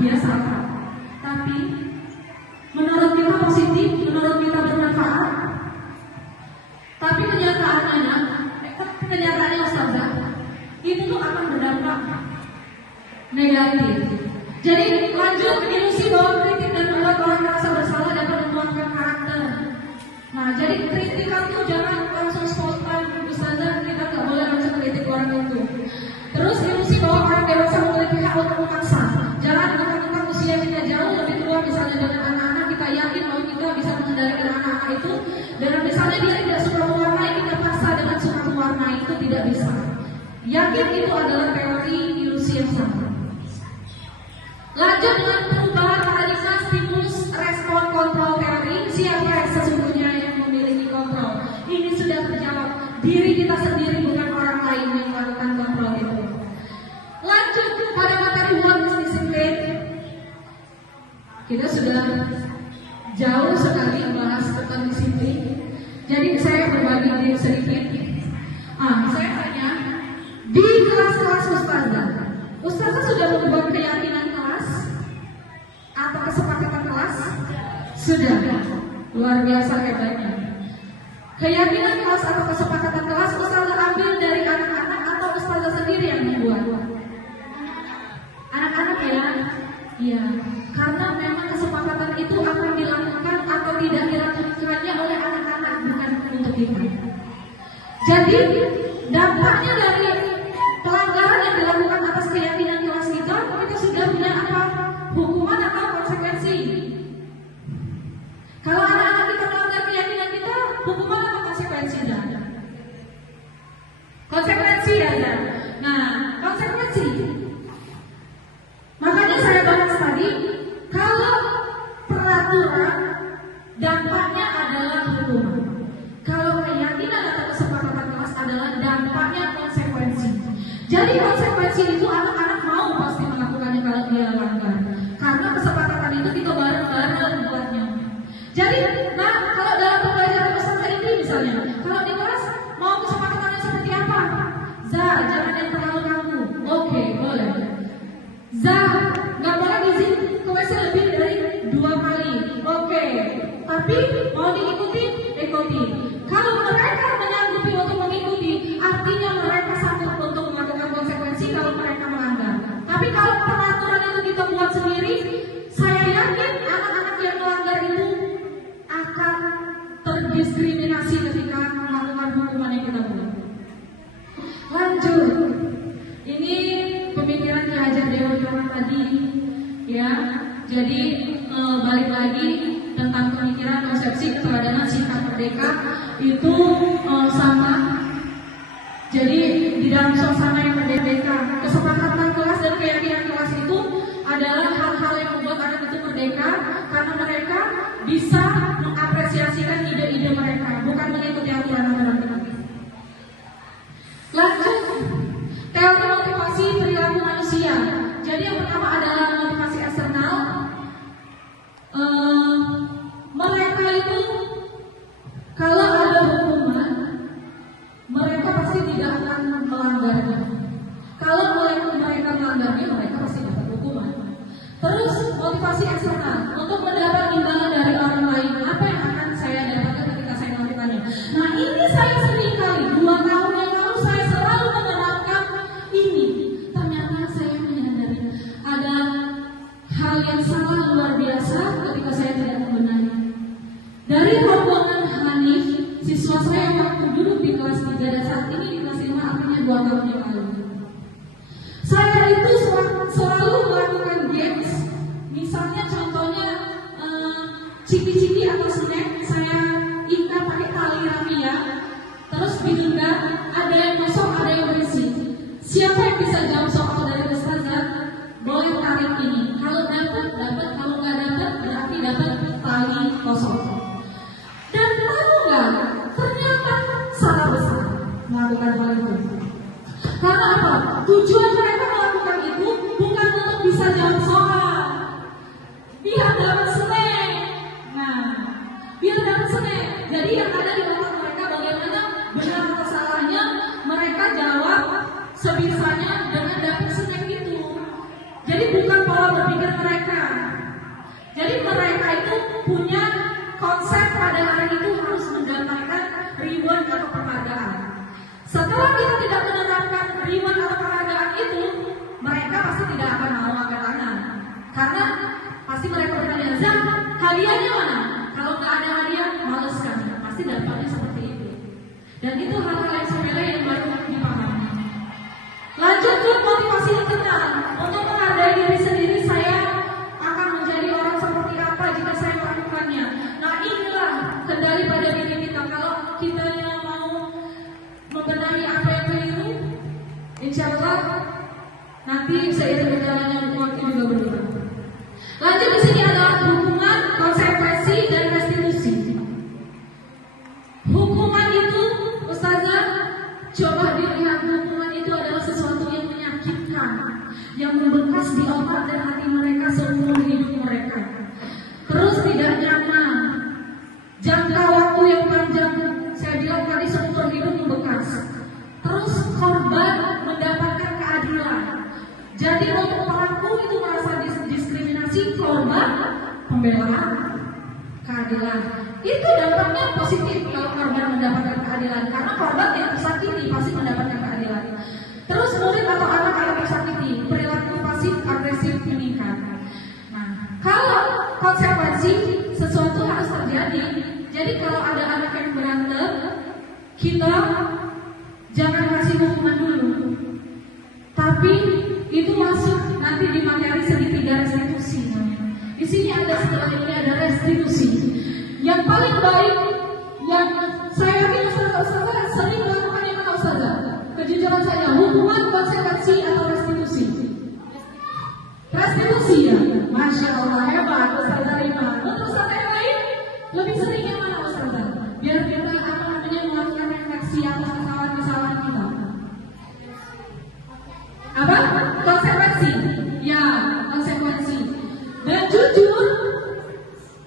dia salah. Tapi menurut kita positif, menurut kita bermanfaat. Tapi kenyataannya Ustazah, itu tuh akan berdampak negatif. Jadi lanjut ilusi bahwa kritik dan membuat orang merasa bersalah dapat menuangkan karakter. Nah, jadi kritikan tuh jangan langsung spontan, Ustazah, kita nggak boleh langsung kritik orang itu. Terus ilusi bahwa orang dewasa memiliki hak untuk memaksa. Jangan mentang-mentang usia kita jauh lebih tua, misalnya dengan anak-anak kita yakin bahwa kita bisa mengendalikan anak-anak itu. Dan misalnya dia tidak suka mewarnai, kita paksa dengan suka mewarnai, itu tidak bisa. Yakin itu adalah teori ilusi yang sama. Lanjut dengan perubahan paradigma stimulus respon kontrol teori. Siapa sesungguhnya yang memiliki kontrol? Ini sudah terjawab. Diri kita sendiri, bukan orang lain yang melakukan kontrol itu. Lanjut pada materi bonus disiplin. Kita sudah jauh sekali membahas tentang disiplin. Jadi saya berbagi diri sedikit. Saya tanya di kelas-kelas Ustazah sudah membuat keyakinan kelas atau kesepakatan kelas? Sudah. Luar biasa hebatnya. Keyakinan kelas atau kesepakatan kelas Ustazah ambil dari anak-anak atau Ustazah sendiri yang membuat? Anak-anak ya? Iya. Karena memang kesepakatan itu akan dilakukan atau tidak dilakukannya oleh anak-anak, bukan untuk kita. Jadi dampaknya dari pelanggaran yang dilakukan atas keyakinan kelas kita sudah punya apa? Hukuman atau konsekuensi? Kalau anak-anak kita melanggar keyakinan kita, hukuman atau konsekuensi? Konsekuensi ada. Nah, konsekuensi. Makanya saya bahas tadi, kalau peraturan dampaknya adalah hukuman. Kalau keyakinan atau kesepakatan kelas adalah dampaknya konsekuensi. Jadi konsekuensi itu anak-anak mau pasti melakukannya kalau dia langgar. Karena kesepakatan itu kita bareng-bareng buatnya. Jadi, kalau dalam pembelajaran bersama ini misalnya, kalau di kelas mau kesepakatannya seperti apa? Jangan yang terlalu kaku. Oke, boleh. Nggak boleh izin ke WC lebih dari 2 kali. Oke. Tapi mau diikuti, ikuti. Kalau mereka menyanggupi untuk mengikuti, artinya mereka sanggup untuk melakukan konsekuensi kalau mereka melanggar. Tapi kalau peraturan itu kita buat sendiri, saya yakin anak-anak yang melanggar itu akan terdiskriminasi ketika melakukan hukuman yang kita buat. Lanjut. Ini pemikiran Ki Hajar Dewantara tadi, ya. Jadi balik lagi tentang pemikiran konsepsi keteladanan sikap merdeka itu sama. Jadi di dalam suasana yang merdeka, kesepakatan kelas dan keyakinan kelas itu adalah hal-hal yang membuat anak itu merdeka karena mereka bisa mengapresiasikan ide-ide mereka, bukan mengikuti aturan-aturan kita. Lanjut, teori motivasi perilaku manusia. Jadi yang pertama adalah motivasi eksternal. Mereka itu kalau ada hukuman, mereka pasti tidak akan melanggarnya. Kalau mereka melanggarnya, mereka pasti dapat hukuman. Terus motivasi eksternal untuk mendapat imbalan dari orang lain. Apa yang akan saya dapatkan ketika saya melakukannya? Nah, ini saya sering kali 2 tahun yang lalu saya selalu menerapkan ini. Ternyata saya menyadari ada hal yang sangat luar biasa ketika saya tidak membenahi. Dari rombongan Hanif, siswa saya yang waktu duduk di kelas 3 dan saat ini di kelas 5, artinya 2 tahun yang lalu. Saya itu selalu melakukan games, misalnya contohnya ciki-ciki atau snack, saya ikat pakai tali rafia, terus digenggam, ada yang kosong, ada yang berisi. Siapa yang bisa jawab soal dari Ustazah? Boleh tarik ini. Kalau dapat, kalau nggak dapat, berarti dapat tali kosong. Dan tahu nggak? Ternyata salah besar melakukan hal itu. Karena apa? Tujuan mereka melakukan itu bukan untuk bisa jawab soal, biar dapat snack. Nah, biar dapat snack. Jadi yang ada di otak mereka bagaimana benar atau salahnya mereka jawab sebisanya dengan dapat snack itu. Jadi bukan pola berpikir mereka Setelah kita tidak menerapkan reward atau penghargaan itu, mereka pasti tidak akan mau angkat tangan. Karena pasti mereka bertanya, Zah, hadiahnya mana? Kalau nggak ada hadiah, males kan? Pasti dampaknya seperti itu. Dan itu hal-hal yang sepele yang baru dipahami. Lanjut ke motivasi internal. Untuk menghargai diri sendiri, saya akan menjadi orang seperti apa jika saya melakukannya. Nah, inilah kendali pada diri kita. Kalau kitanya mau membenahi apa yang keliru, insya Allah nanti seiring berjalannya waktu juga berubah. Lanjut di sini adalah hukuman, konsekuensi, dan restitusi. Hukuman itu, Ustazah, coba dilihat hukuman itu adalah sesuatu yang menyakitkan, yang membekas di otak dan hati mereka seumur hidup mereka. Terus tidak nyaman, jangka waktu yang panjang, saya bilang tadi seumur hidup membekas. Terus korban mendapatkan keadilan. Jadi untuk pelaku itu merasa diskriminasi, korban pembelaan, keadilan. Itu dampaknya positif kalau korban mendapatkan keadilan, karena korban yang tersakiti pasti mendapatkan keadilan. Terus murid atau anak yang tersakiti, perilaku pasif agresif meningkat. Nah, kalau konsekuensi sesuatu harus terjadi. Jadi kalau ada anak yang berantem, kita jangan kasih hukuman dulu, tapi itu masuk nanti di materi segitiga restitusi. Di sini ada setelah ini ada restitusi. Yang paling baik, yang saya yakin Ustazah sering melakukan yang mana Ustazah? Kejujuran saya, hukuman, konsekuensi atau restitusi? Restitusi ya, Masya Allah, hebat Ustazah Rima. Untuk Ustazah yang lain, lebih sering yang mana Ustazah? Biar kita melakukan refleksi atas kesalahan-kesalahan kita. Apa? Konsekuensi. Ya, konsekuensi. Dan jujur,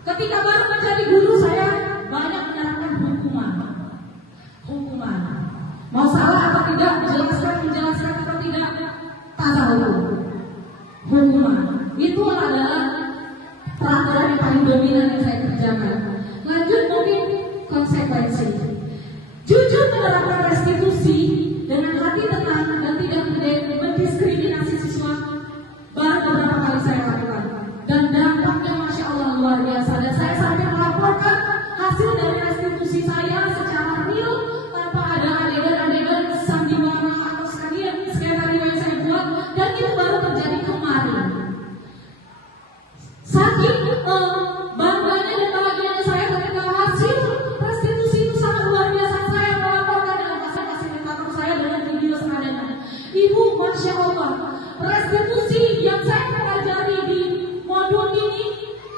ketika baru menjadi guru saya banyak menerapkan hukuman. Mau salah atau tidak, menjelaskan atau tidak, tak tahu. Hukuman itu adalah peraturan yang paling dominan yang saya kerjakan. Lanjut mungkin konsekuensi. Jujur menerapkan restitusi dengan hati tenang dan tidak mendiskriminasi siswa baru beberapa kali saya lakukan. Dan dampaknya Masya Allah luar biasa. Dan saya sampai melaporkan hasil dari restitusi saya secara real tanpa ada adegan-adegan sandiwara atau skenario yang saya buat. Dan itu baru terjadi kemarin. Saking bangganya dan bahagianya saya ketika hasil restitusi itu sangat luar biasa. Saya melaporkan dengan fasilitator saya dengan video seadanya. Ibu, Masya Allah, restitusi yang saya pelajari di modul ini,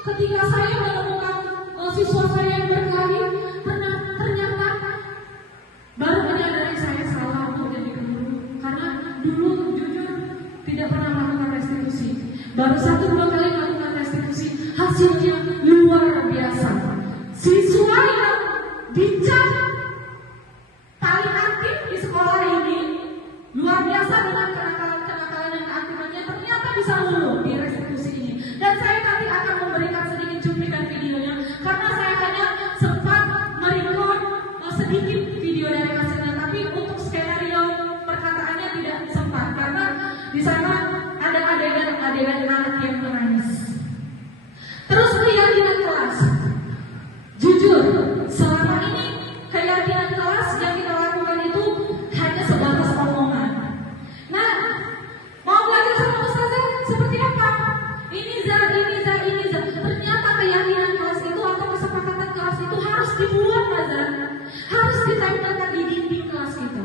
ketika saya menemukan siswa saya yang berkelahi, ternyata baru menyadari saya salah untuk jadi guru. Karena dulu jujur tidak pernah melakukan restitusi. Baru 1-2 kali melakukan restitusi, hasilnya luar biasa. Siswa yang dicap paling aktif di sekolah ini luar biasa dengan kenakalan dan keaktifannya, ternyata bisa lulus di restitusi ini. Dan saya nanti akan memberikan sedikit cuplikan videonya, karena saya hanya sempat merecord sedikit video dari hasilnya, tapi untuk skenario perkataannya tidak sempat karena di sana ada adegan anak yang menangis. Terus keyakinan kelas. Jujur, selama ini keyakinan kelas yang kita lakukan itu hanya sebatas omongan. Nah, mau belajar sama Ustazah seperti apa? Ini Zah. Ternyata keyakinan kelas itu atau kesepakatan kelas itu harus dibuat, Zah. Harus ditempelkan di dinding kelas itu.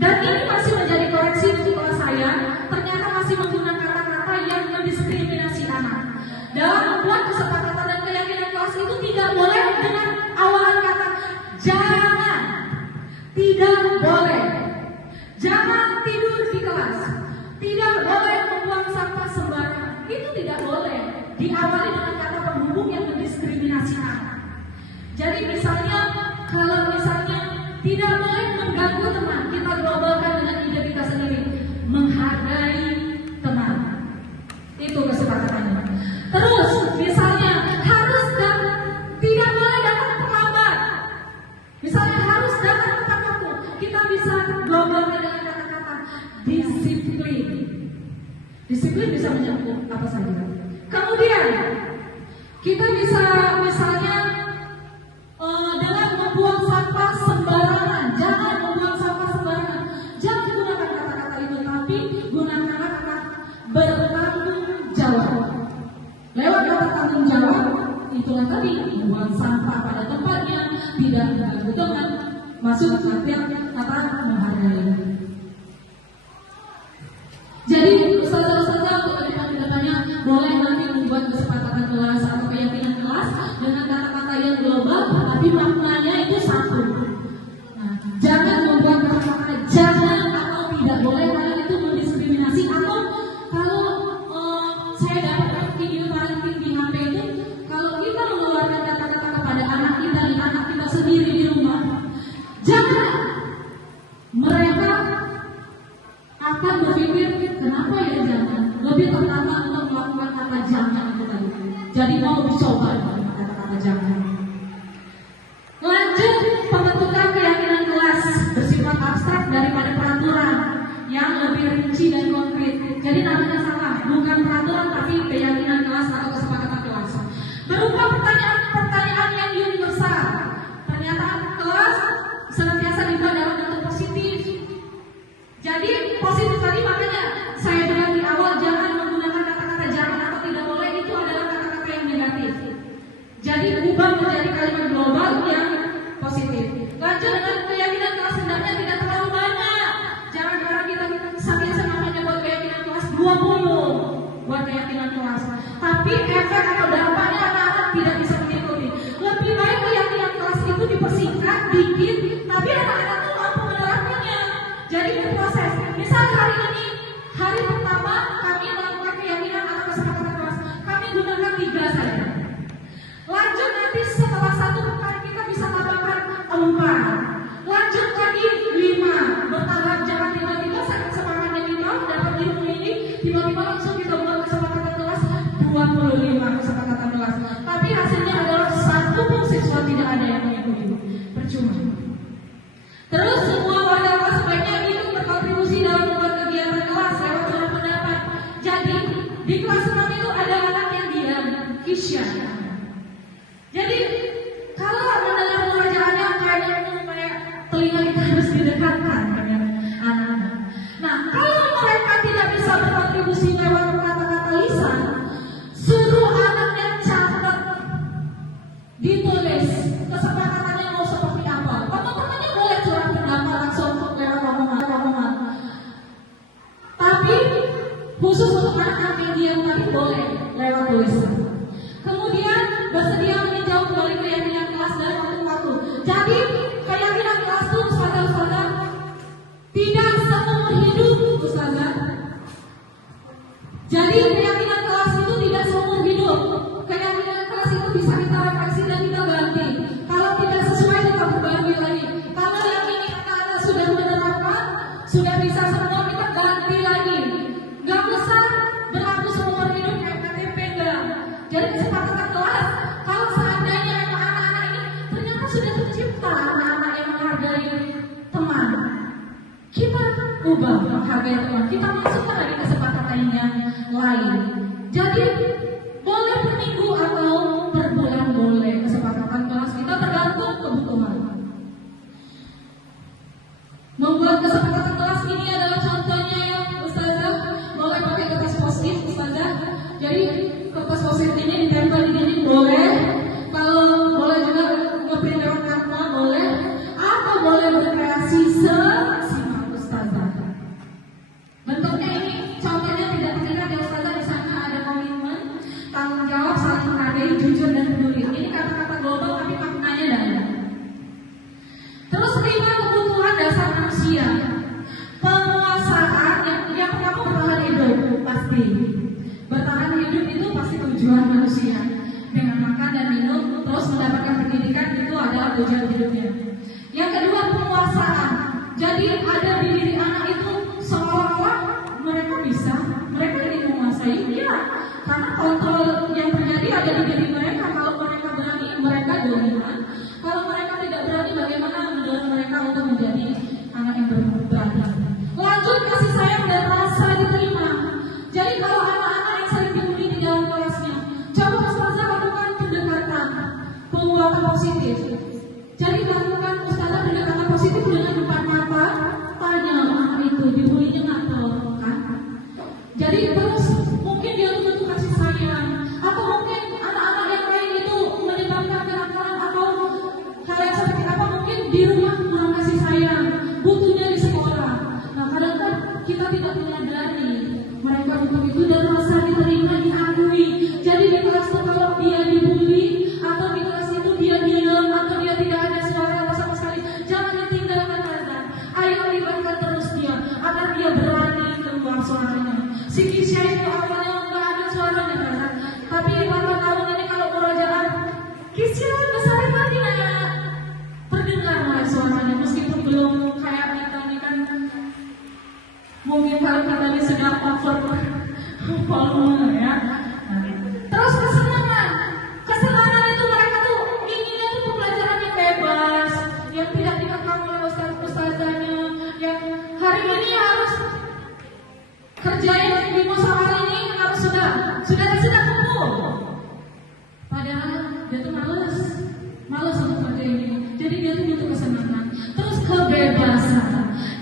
Dan ini masih menjadi koreksi untuk kelas saya. Ternyata masih menggunakan kata-kata yang mendiskriminasi anak. Dalam membuat kesepakatan dan keyakinan kelas itu tidak boleh dengan awalan kata jangan, tidak boleh, jangan tidur di kelas, tidak boleh membuang sampah sembarangan. Itu tidak boleh diawali dengan kata penghubung yang mendiskriminasi anak. Jadi kalau misalnya tidak boleh mengganggu teman, kita globalkan dengan ide kita sendiri, menghargai teman. Itu kesepakatannya. Terus misalnya harus tidak boleh datang terlambat. Misalnya harus datang tepat waktu. Kita menyangkut apa saja. Kemudian kita bisa misalnya dengan membuang sampah sembarangan. Jangan membuang sampah sembarangan. Jangan gunakan kata-kata itu, tapi gunakan kata bertanggung jawab. Lewat kata tanggung jawab, itulah tadi membuang sampah pada tempatnya, tidak mengganggu teman, masuk artian kata menghargai. Jadi ustazah-ustazah untuk kedepannya boleh nanti membuat kesepakatan kelas atau keyakinan kelas dengan kata-kata yang global, tapi maknanya itu satu. Nah, jangan membuat kata-kata jangan atau tidak boleh, karena itu mendiskriminasi. Atau kalau saya dapat video paling tinggi HP itu, kalau kita mengeluarkan kata-kata kepada anak kita sendiri di rumah, jangan, mereka akan berpikir kenapa ya jangan, lebih pertama untuk melakukan kata jangan itu tadi. Jadi mau dicoba kata-kata jangan. Lanjut, pembentukan keyakinan kelas bersifat abstrak daripada peraturan yang lebih rinci dan konkret. Jadi namanya salah, bukan peraturan tapi keyakinan kelas atau kesepakatan kelas. Berupa pertanyaan yang universal. Pernyataan kelas senantiasa dibuat dalam bentuk positif. Jadi positif tadi, makanya saya bilang di awal jangan menggunakan kata-kata jangan atau tidak boleh, itu adalah kata-kata yang negatif. Jadi ubah menjadi kalimat global yang positif. Lanjut dengan keyakinan kelas, hendaknya tidak terlalu banyak. Jangan orang kita senantiasa namanya buat keyakinan kelas 20 buat keyakinan kelas. Tapi efek atau dampaknya anak-anak tidak bisa mengikuti. Lebih baik keyakinan kelas itu dipersingkat dikit, tapi anak-anak itu mampu menerapkannya. Jadi proses. Misal hari ini, hari pertama kami melakukan keyakinan atau kesepakatan kelas, kami gunakan 3 saja. Lanjut nanti setelah 1 pekan kita bisa tambahkan 4. Lanjut lagi 5. Bertahap, jangan tiba-tiba semangatnya 5 dapat 5 ini, tiba-tiba langsung kita buat kesepakatan kelas 25 kesepakatan kelas. Tapi hasilnya adalah 1 pun siswa tidak ada yang mengikuti. Percuma. Terus semua warga kelas sebaiknya ikut berkontribusi dalam membuat kegiatan kelas lewat surat pendapat. Jadi di kelas 6 itu ada anak yang diam, Kisya. Jadi kalau mendengar pengajarannya kayak telinga kita harus didekatkan dengan anak-anak. Nah, kalau mereka tidak bisa berkontribusi lewat kata-kata lisan, suruh anaknya catat, ditulis kesepakatannya mau seperti apa. Teman-temannya boleh surat pendapat langsung lewat omongan. Tapi khusus untuk anak-anak yang diam tadi boleh lewat tulisan. Kemudian bersedia meninjau kembali keyakinan kelas dari waktu-waktu. Jadi keyakinan kelas itu ustazah tidak seumur hidup, ustazah. Jadi keyakinan kelas itu tidak seumur hidup. Keyakinan kelas itu bisa kita refleksi dan kita ganti. Kalau tidak sesuai kita perbarui lagi. Kalau yang ini anak-anak sudah menerapkan, sudah bisa semua, kita ganti lagi. Gak usah berlaku seumur hidup kayak KTP, enggak. Jadi kesepakatan kelas, kalau seandainya memang anak-anak ini ternyata sudah tercipta anak-anak yang menghargai teman, kita ubah menghargai teman, kita masukkan lagi kesepakatan yang lain. Jadi boleh per minggu atau per bulan boleh kesepakatan kelas, kita tergantung kebutuhan. Membuat kesepakatan kelas ini adalah contohnya ya ustazah, boleh pakai kertas post-it ustazah. Jadi kertas post-it ini ditempel di dinding boleh, kalau boleh juga ngeprint lewat kartu boleh, atau boleh berkreasi semaksimal ustazah. Bentuknya ini contohnya tidak terlihat ya ustazah, di sana ada komitmen, tanggung jawab, saling menghargai, jujur dan peduli. Ini kata-kata global tapi maknanya dalam. Terus 5 kebutuhan dasar manusia. Penguasaan yang pertama bertahan hidup pasti. Bertahan hidup itu pasti tujuan manusia. Dengan makan dan minum, terus mendapatkan pendidikan, itu adalah tujuan hidupnya. Yang kedua penguasaan. Jadi ada di diri anak itu seolah-olah mereka bisa, mereka ingin menguasai dia. Karena kontrol yang terjadi ada di diri mereka. Kalau mereka berani, mereka dominan. Kalau mereka tidak berani, bagaimana mendorong mereka untuk menjadi anak yang berani. Lanjut kasih sayang dan rasa diterima. Jadi kalau anak-anak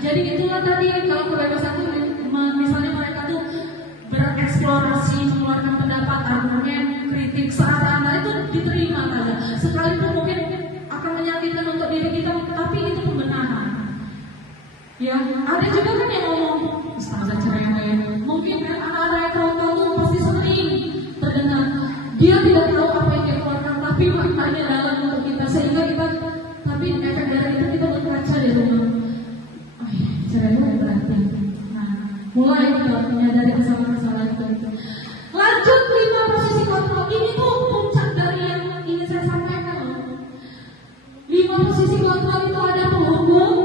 Jadi itulah tadi kalau kebebasan itu misalnya mereka tuh bereksplorasi, mengeluarkan pendapat, argumen, kritik, saran, nah itu diterima saja. Sekalipun mungkin akan menyakitkan untuk diri kita, tapi itu pembenahan. Ya, ada juga kan yang ngomong ustazah cerewet. Mungkin kan anak-anak yang frontal tuh pasti sering terdengar. Dia tidak tahu apa yang dia keluarkan, tapi maknanya dalam untuk kita, sehingga kita, tapi efek dari itu kita berkaca di rumah. Oh iya, cerewet berarti. Nah, mulai kita menyadari kesalahan-kesalahan itu. Lanjut 5 posisi kontrol. Ini tuh puncak dari yang ingin saya sampaikan loh. 5 posisi kontrol itu ada penghubung,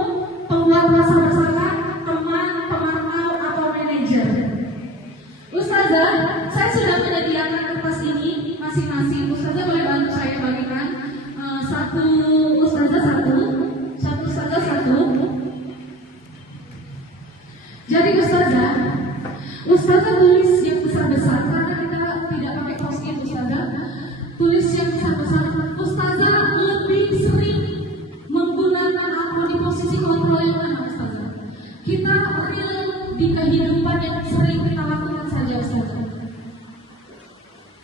pembuat rasa bersalah, teman, pemantau, atau manajer. Ustazah, saya sudah menyediakan kertas ini masing-masing. Ustazah boleh bantu saya bagikan satu ustazah satu ustazah satu. Jadi ustazah tulis yang besar-besar karena kita tidak pakai post-it ustazah. Tulis yang besar-besar. Ustazah lebih sering menggunakan atau di posisi kontrol yang mana ustazah? Kita real di kehidupan yang sering kita lakukan saja ustazah.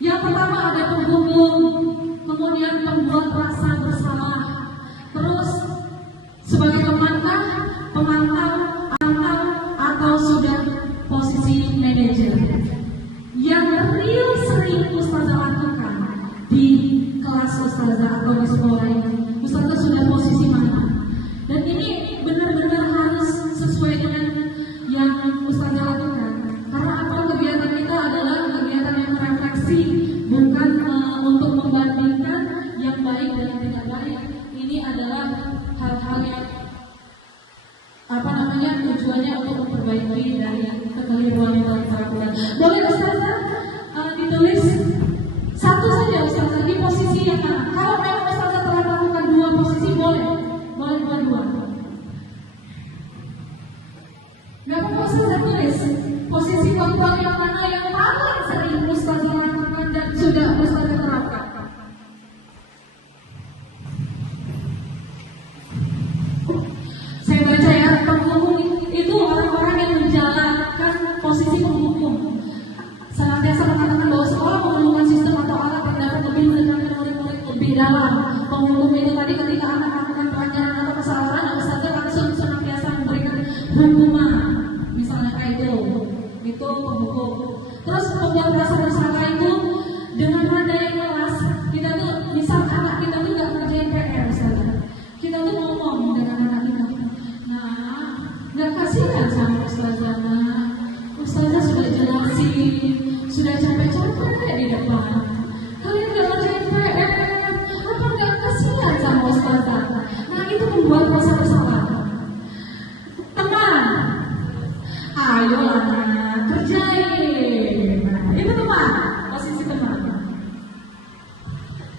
Yang pertama ada penghubung, kemudian pembuat rasa bersalah, terus sebagai pemantau, atau sudah posisi manajer. Yang real sering ustazah lakukan di kelas ustazah atau di sekolah ini, ustazah sudah posisi mana? Dan ini benar-benar harus sesuai dengan yang ustazah lakukan. Karena apa, kegiatan kita adalah kegiatan yang refleksi, bukan untuk membandingkan yang baik dan yang tidak baik. Ini adalah hal-hal yang tujuannya untuk memperbaiki dari kekeliruan yang telah kita lakukan. Boleh ustazah ditulis satu saja ustazah di posisi yang mana? Kalau memang ustazah telah melakukan 2 posisi, boleh dua. Gak apa-apa ustazah tulis posisi kontrol yang mana yang paling sering ustazah lakukan dan sudah ustazah terapkan. Saya baca ya, penghubung itu orang-orang yang menjalankan posisi penghubung. Senantiasa mengatakan bahwa sekolah memerlukan sistem atau alat yang dapat lebih mendekatkan murid-murid lebih dalam. Penghubung itu tadi ketika anak melakukan pelajaran atau kesalahan, ustazah langsung senantiasa memberikan hukuman. Misalnya kayak itu penghubung. Terus pembuat rasa bersalah itu dengan nada yang keras. Kita tuh, misal anak kita tuh nggak ngerjain PR ustazah, kita tuh ngomong dengan anak kita, nah nggak kasihan sama ustazah, ustazah sudah jelasin, sudah capek-capek di depan, kalian nggak ngerjain PR, apa nggak kasihan sama ustazah? Nah itu membuat rasa bersalah. Teman, ayo anak kerjain. Nah itu teman, posisi teman.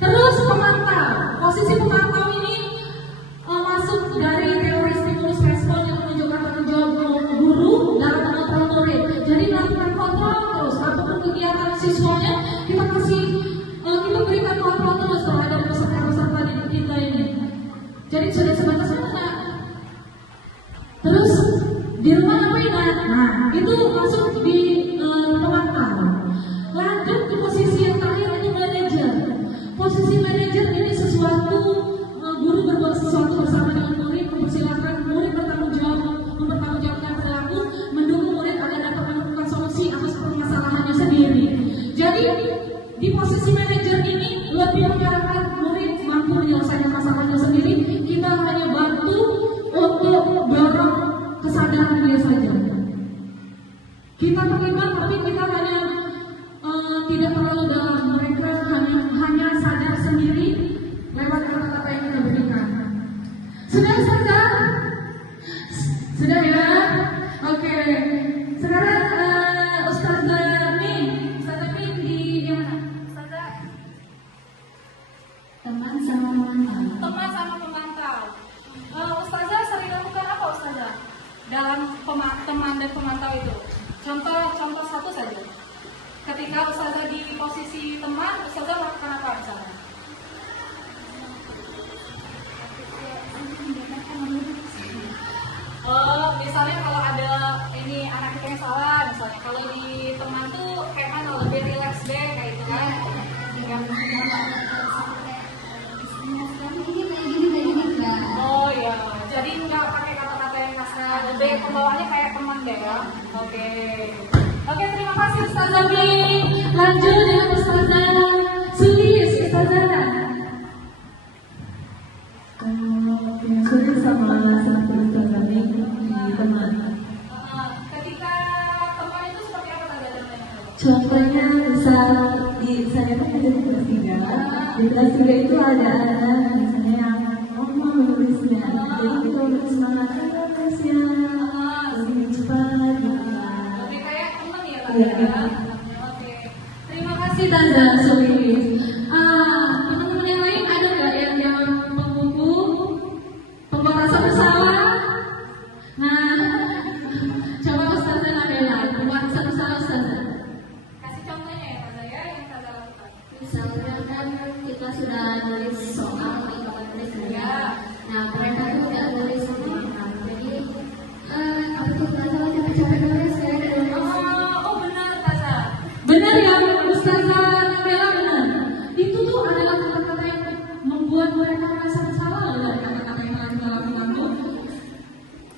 Terus pemantau, posisi pemantau ini masuk dari teori stimulus respon yang menunjukkan tanggung jawab guru dalam mengontrol murid. Jadi melakukan kontrol terus, apapun kegiatan siswanya kita berikan kontrol terus terhadap peserta-peserta didik kita ini. Jadi sudah sebatas mana? Terus di rumah ngapain? Nah itu masuk di pemantau. Lanjut ke posisi yang terakhir, itu manajer. Posisi manajer ini sesuatu pembawaannya kayak teman deh ya. Oke. Oke, terima kasih Ustazah Bi. Lanjut dengan Ustazah Sulis, Ustazah. Sulit sama satu Ustazah Bi di teman. Ketika teman itu seperti apa tadi adanya? Contohnya misal di saya kan ada di kelas 3. Di kelas 3 itu ada anak misalnya yang mau menulisnya. Jadi kita udah semangat guys ya. Lebih cepat gitu. Lebih kayak teman ya, Pak. Iya. Oke. Terima kasih Tanda Sulis. Teman-teman yang lain ada nggak yang jawab pembuku pembuat rasa bersalah? Nah, coba Ustazah Nabila, pembuat rasa bersalah Ustazah. Kasih contohnya ya Ustazah ya, yang Ustazah lakukan. Misalnya kan kita sudah nulis soal di papan tulis ya. Nah mereka tuh udah nulis semua. Jadi apa tuh Ustazah capek-capek nulis ya dari rumah. Oh benar Ustazah. Benar ya Ustazah Nabila, benar. Itu tuh adalah kata-kata yang membuat mereka merasa bersalah dari kata-kata yang telah kita lakukan tuh.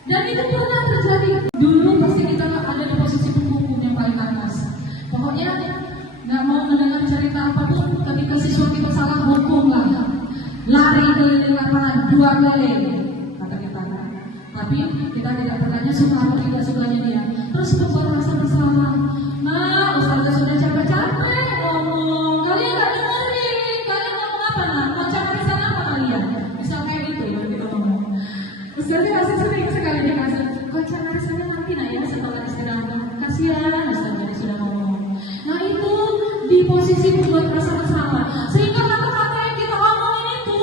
Dan itu pernah terjadi. Dulu pasti kita ada di posisi penghukum yang paling atas. Pokoknya nggak mau mendengar cerita apapun. Ketika siswa kita salah, hukum lah. Lari keliling lapangan 2 kali, kata kita. Tapi kita tidak bertanya suka atau tidak sukanya dia. Terus membuat rasa bersalah. Nah, Ustazah sudah capek-capek ngomong. Kalian nggak dengerin. Kalian ngomong apa nah? Baca tulisan apa kalian? Misal kayak gitu ya kita ngomong. Ustazah masih sering sekali dikasih. Baca tulisannya nanti nah ya setelah istirahat. Kasihan Ustazah dia sudah ngomong. Nah itu di posisi membuat rasa bersalah. Sehingga kata-kata yang kita omongin itu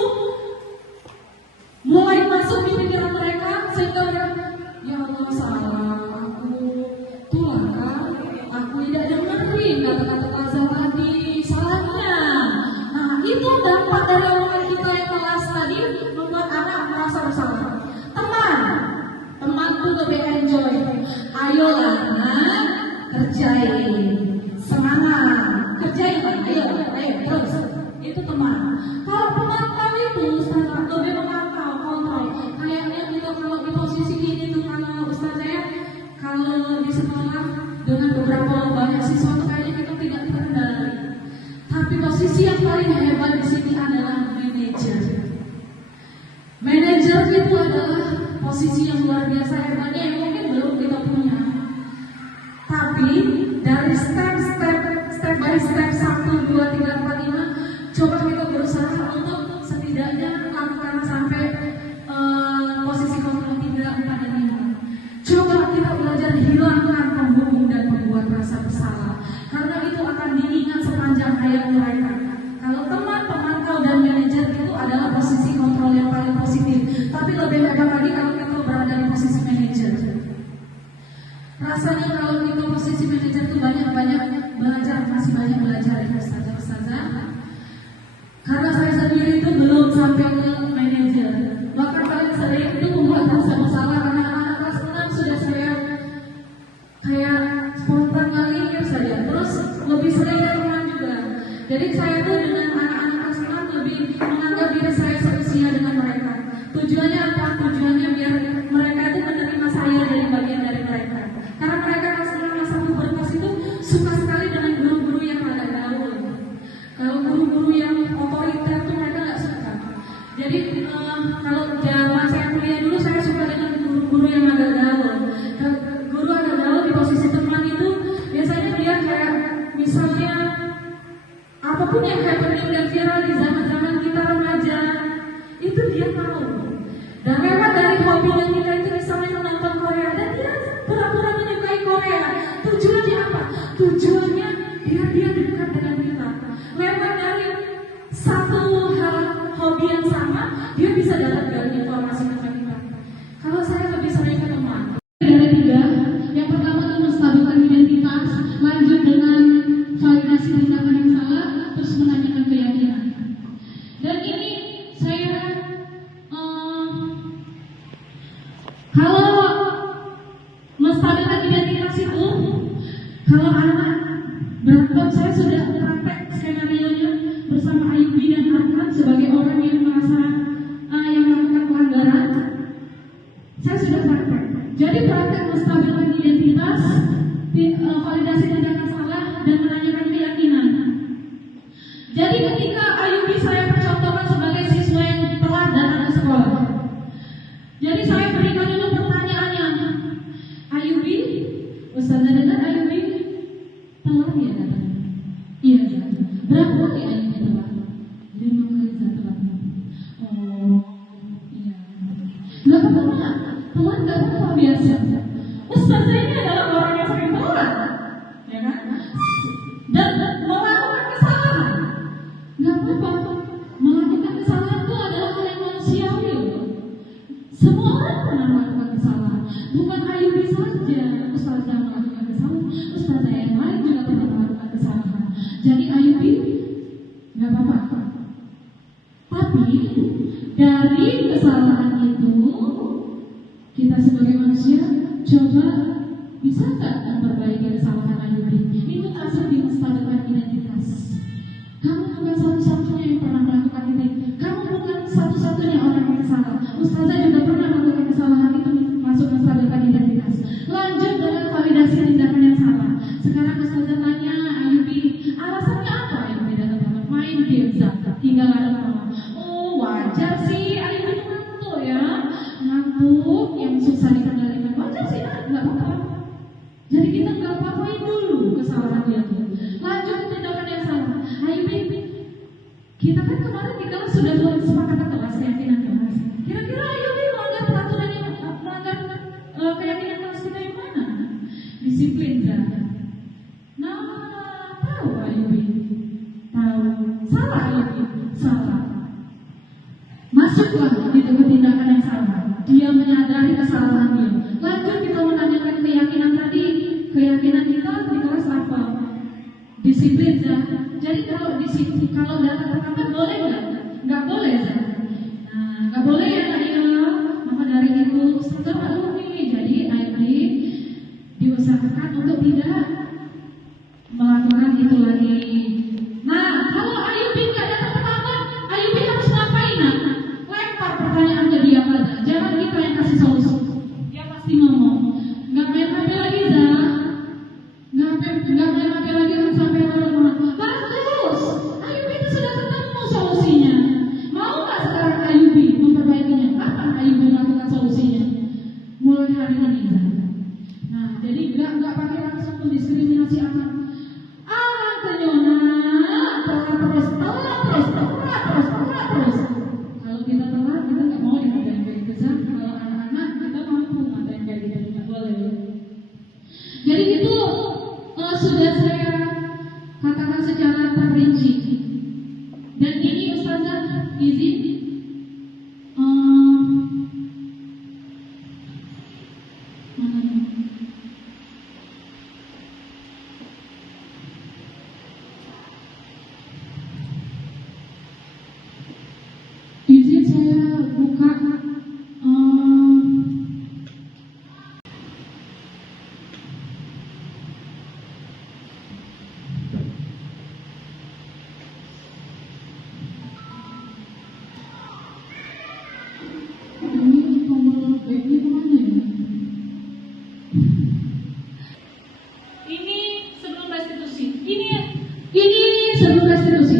mulai masuk di pikiran mereka sehingga mereka, ya Allah salah aku, tulah kan, aku tidak dengerin kata-kata Ustazah tadi, salahnya. Nah itu dampak dari omongan kita yang kelas tadi membuat anak merasa bersalah. Teman tuh lebih enjoy. Ayolah nak, kerjain. Semangat, kerjain Pak, ayo terus. Itu teman. Kalau pemantau itu Ustazah lebih memantau, kontrol. Kayaknya kita kalau di posisi ini tuh kalau Ustazah ya, kalau di sekolah dengan beberapa banyak siswa tuh kayaknya kita tidak terkendali. Tapi posisi yang paling hebat di sini adalah manajer. Manajer itu adalah posisi yang luar biasa hebatnya yang mungkin belum kita punya. Tapi dari step by step 1, 2, 3, 4, 5 coba kita berusaha untuk setidaknya lakukan sampai posisi kontrol 3, 4, dan 5. Coba kita belajar hilangkan pembunuh dan membuat rasa bersalah, karena itu akan diingat sepanjang hayat mereka. Kalau teman, pemantau, dan manajer itu adalah posisi kontrol yang paling positif. Tapi lebih hebat lagi kalau kita berada di posisi manajer. Rasanya kalau kita posisi manajer itu banyak belajar, masih banyak belajar ya Ustazah. Karena saya sendiri itu belum sampai ke manajer. Bahkan paling sering itu membuat rasa bersalah karena anak kelas 6 sudah saya kayak spontan ngalir saja. Terus lebih sering dari teman juga. Jadi saya tuh dengan anak-anak kelas 6 lebih menganggap diri saya seusia dengan mereka. Tujuannya apa? Tujuannya biar mereka itu menerima saya jadi bagian dari mereka. Karena mereka masa pubertas itu suka sekali dengan guru-guru yang agak gaul. Kalau guru-guru yang otoriter itu mereka nggak suka. Jadi kalau zaman saya kuliah dulu saya suka dengan guru-guru yang agak gaul. Guru agak gaul di posisi teman itu biasanya dia kayak misalnya apapun yang happening dan viral di zaman-zaman kita remaja itu dia tahu. Dan memang dari hobinya kita itu misalnya menonton Korea dan dia pura-pura menyukai Korea. Tujuannya apa? Tujuannya biar dia dekat dengan kita. Memang dari satu hal hobi yang sama, dia bisa dapat dari informasi tentang kita. Kalau saya lebih sering ke teman. Dari 3, yang pertama itu menstabilkan identitas, lanjut dengan validasi tindakan yang salah, terus menanyakan keyakinan. Dan ini saya kalau menstabilkan identitas itu, kalau anak berantem, saya sudah praktek skenario-nya bersama Ayubi dan Arkan sebagai orang yang merasa yang melakukan pelanggaran. Saya sudah praktek. Jadi praktek menstabilkan identitas, validasi tindakan salah, dan menanyakan keyakinan. Jadi ketika Ayubi saya percontohkan sebagai siswa yang telat datang ke sekolah. Jadi saya berikan dulu pertanyaannya. Ayubi, Ustazah dengar Ayubi telat ya datang? Iya. Berapa kali Ayubi telat? 5 kali saya telat. Oh, iya. Gak apa-apa, telat gak apa-apa biasa. Ustazah ini adalah orang yang sering telat, ya kan? Dan melakukan kesalahan. Gak apa-apa, melakukan kesalahan itu adalah hal yang manusiawi. Semua orang pernah melakukan kesalahan. Bukan Ayubi saja, Ustazah melakukan kesalahan. Ustazah yang lain juga pernah melakukan kesalahan. Jadi Ayubi gak apa-apa. Tapi dari kesalahan itu kita sebagai manusia coba bisa nggak memperbaiki kesalahan Ayubi? Itu masuk di menstabilkan identitas. Kamu bukan satu-satunya yang pernah melakukan ini. Kamu bukan satu-satunya orang yang salah. Ustazah juga pernah melakukan kesalahan itu, masuk menstabilkan identitas. Lanjut dengan validasi tindakan yang salah. Sekarang Ustazah tanya Ayubi, alasannya apa Ayubi datang main game hingga nggak ada mama? Oh wajar sih Ayubi itu ngantuk ya, ngantuk yang susah dikendalikan. Wajar sih, nggak apa-apa. Jadi kita nggak apa-apain dulu kesalahan dia. Lanjut ke tindakan yang salah. Ayubi, kita kan kemarin di kelas sudah buat kesepakatan kelas, keyakinan kelas. Kira-kira Ayubi melanggar peraturan yang melanggar keyakinan kelas kita yang mana? Disiplin kan? Nah, tahu Ayubi, tahu. Salah Ayubi, salah. Masuklah di tindakan yang salah. Dia menyadari kesalahan dia. Lanjut kita menanyakan keyakinan tadi. Keyakinan kita di kelas apa? Disiplin kan? Jadi kalau disiplin, kalau data terlambat boleh nggak? Nggak boleh kan? Nah, nggak boleh ya Naila. Maka dari itu Ustazah maklum nih. Jadi Ayubi diusahakan untuk tidak melakukan itu lagi. Nah, kalau Ayubi nggak datang terlambat, Ayubi harus ngapain? Nah, lempar pertanyaan ke dia aja. Jangan kita yang kasih solusi. Dia pasti ngomong. Nggak main HP lagi dah. Nggak main HP lagi sampai malam. Bagus. Ayubi itu sudah ketemu solusinya. Mau nggak sekarang Ayubi memperbaikinya? Kapan Ayubi melakukan solusinya? Mulai hari ini. Nah, jadi nggak pakai langsung mendiskriminasi anak. Anak kenyona, telat terus. Kalau kita telat, kita nggak mau ngatain kayak gitu. Kalau anak-anak kita mampu ngatain kayak gitu, nggak boleh. Jadi itu sudah saya katakan secara terperinci. Dan ini Ustazah izin izin saya buka ini tombol baiknya kemana ya? Ini sebelum restitusi. Ini sebelum restitusi.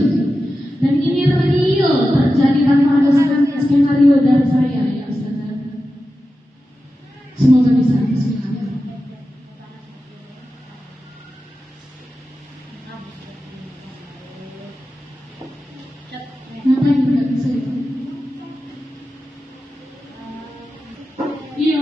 Dan ini real terjadi tanpa ada skenario dari saya ya Ustazah. Semoga bisa. Bismillah. Ngapain nggak bisa itu? Iya.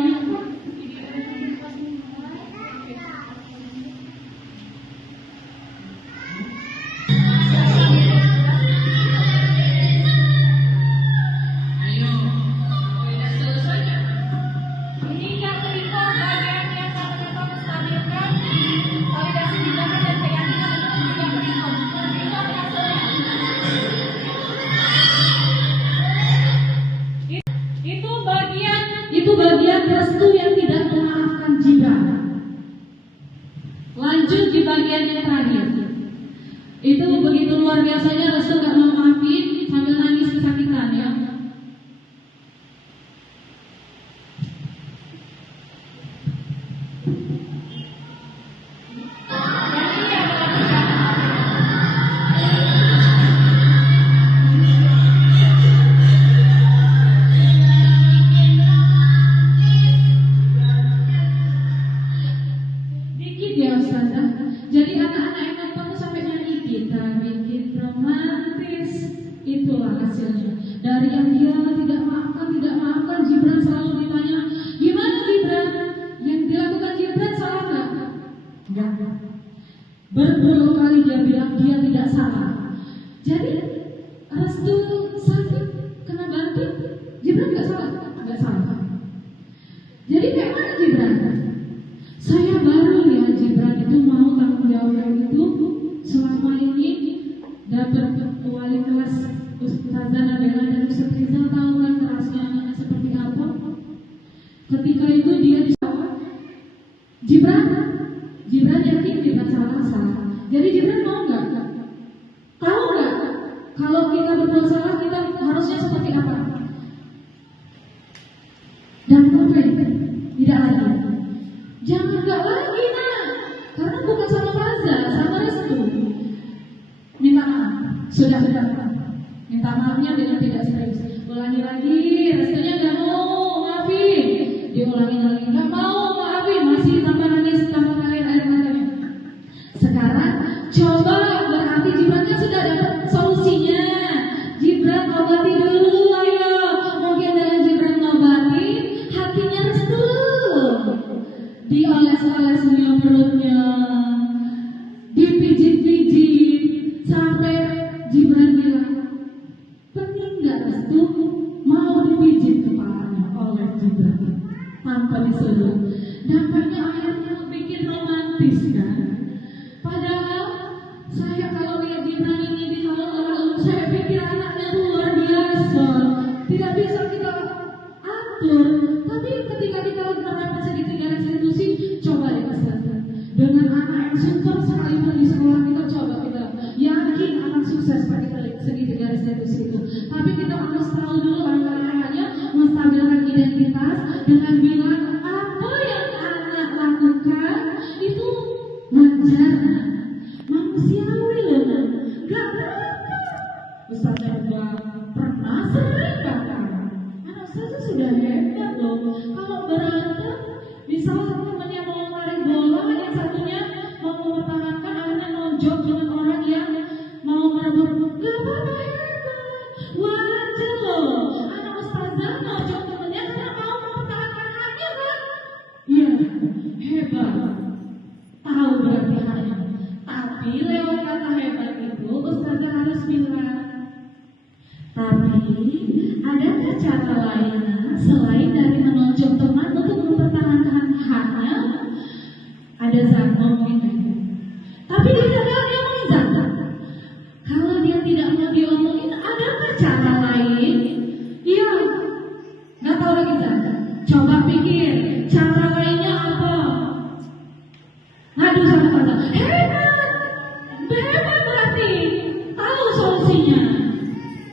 itu sakit, kena banting, Gibran nggak salah, nggak salah. Jadi kayak mana Gibran? Saya baru lihat Gibran itu mau tanggung jawab itu selama ini dapat wali kelas Ustazah Nabila dan Ustaz Rizal, tahu kan kerasnya anaknya seperti apa. Ketika itu dia Gibran yakin Gibran salah. Jadi Gibran mau nggak? Tahu nggak? Kalau kita berbuat salah kita harusnya seperti apa? Dan tidak lagi. Jangan nggak lagi nak, karena bukan sama Faza, sama Restu. Minta maaf, sudah. Minta maafnya dengan tidak serius. Ulangi lagi, Restunya nggak mau maafin. Diulangi lagi, nggak mau maafin, masih tambah nangis, tambah ngalir air matanya. Sekarang coba, berarti Gibran kan sudah dapat solusinya. Gibran obati dulu, ayo. Mungkin dengan Gibran obati, hatinya Restu dioles-olesnya perutnya, dipijit-pijit sampai Gibran bilang, penting nggak Restu mau dipijit kepalanya oleh Gibran tanpa disuruh. Dampaknya akhirnya bikin romantis kan. Padahal saya kalau lihat Gibran ini di lalu saya pikir anaknya luar biasa, tidak bisa kita atur. Tapi ketika kita menerapkan segitiga restitusi, coba deh Ustaz, dengan anak yang super sekalipun di sekolah kita, coba kita yakin akan sukses pakai segitiga restitusi itu. Tapi kita harus tahu dulu langkah-langkahnya, menstabilkan identitas dengan bilang apa yang anak lakukan itu wajar, manusiawi loh, gak apa-apa. Ustaznya udah pernah sering bahkan anak Ustaznya sudah hebat loh. Kalau berantem, misalnya temannya mau lari bola, yang satunya mau mempertahankan, akhirnya nonjok dengan orang yang mau merebut, gak apa-apa, hebat, wajar loh. Anak Ustazah nonjok temannya karena mau mempertahankan haknya kan? Iya, hebat. Tahu berarti haknya. Tapi lewat kata hebat itu Ustazah harus bilang, tapi adakah cara lainnya selain dari menonjok teman untuk mempertahankan haknya? Ada zat mungkin. Tapi dia ngomongin zat. Kalau dia tidak mau diomongin, adakah cara lain? Iya, nggak tahu lagi zat. Coba pikir, cara lainnya apa? Ngadu sama Faza. Hebat berarti tahu solusinya.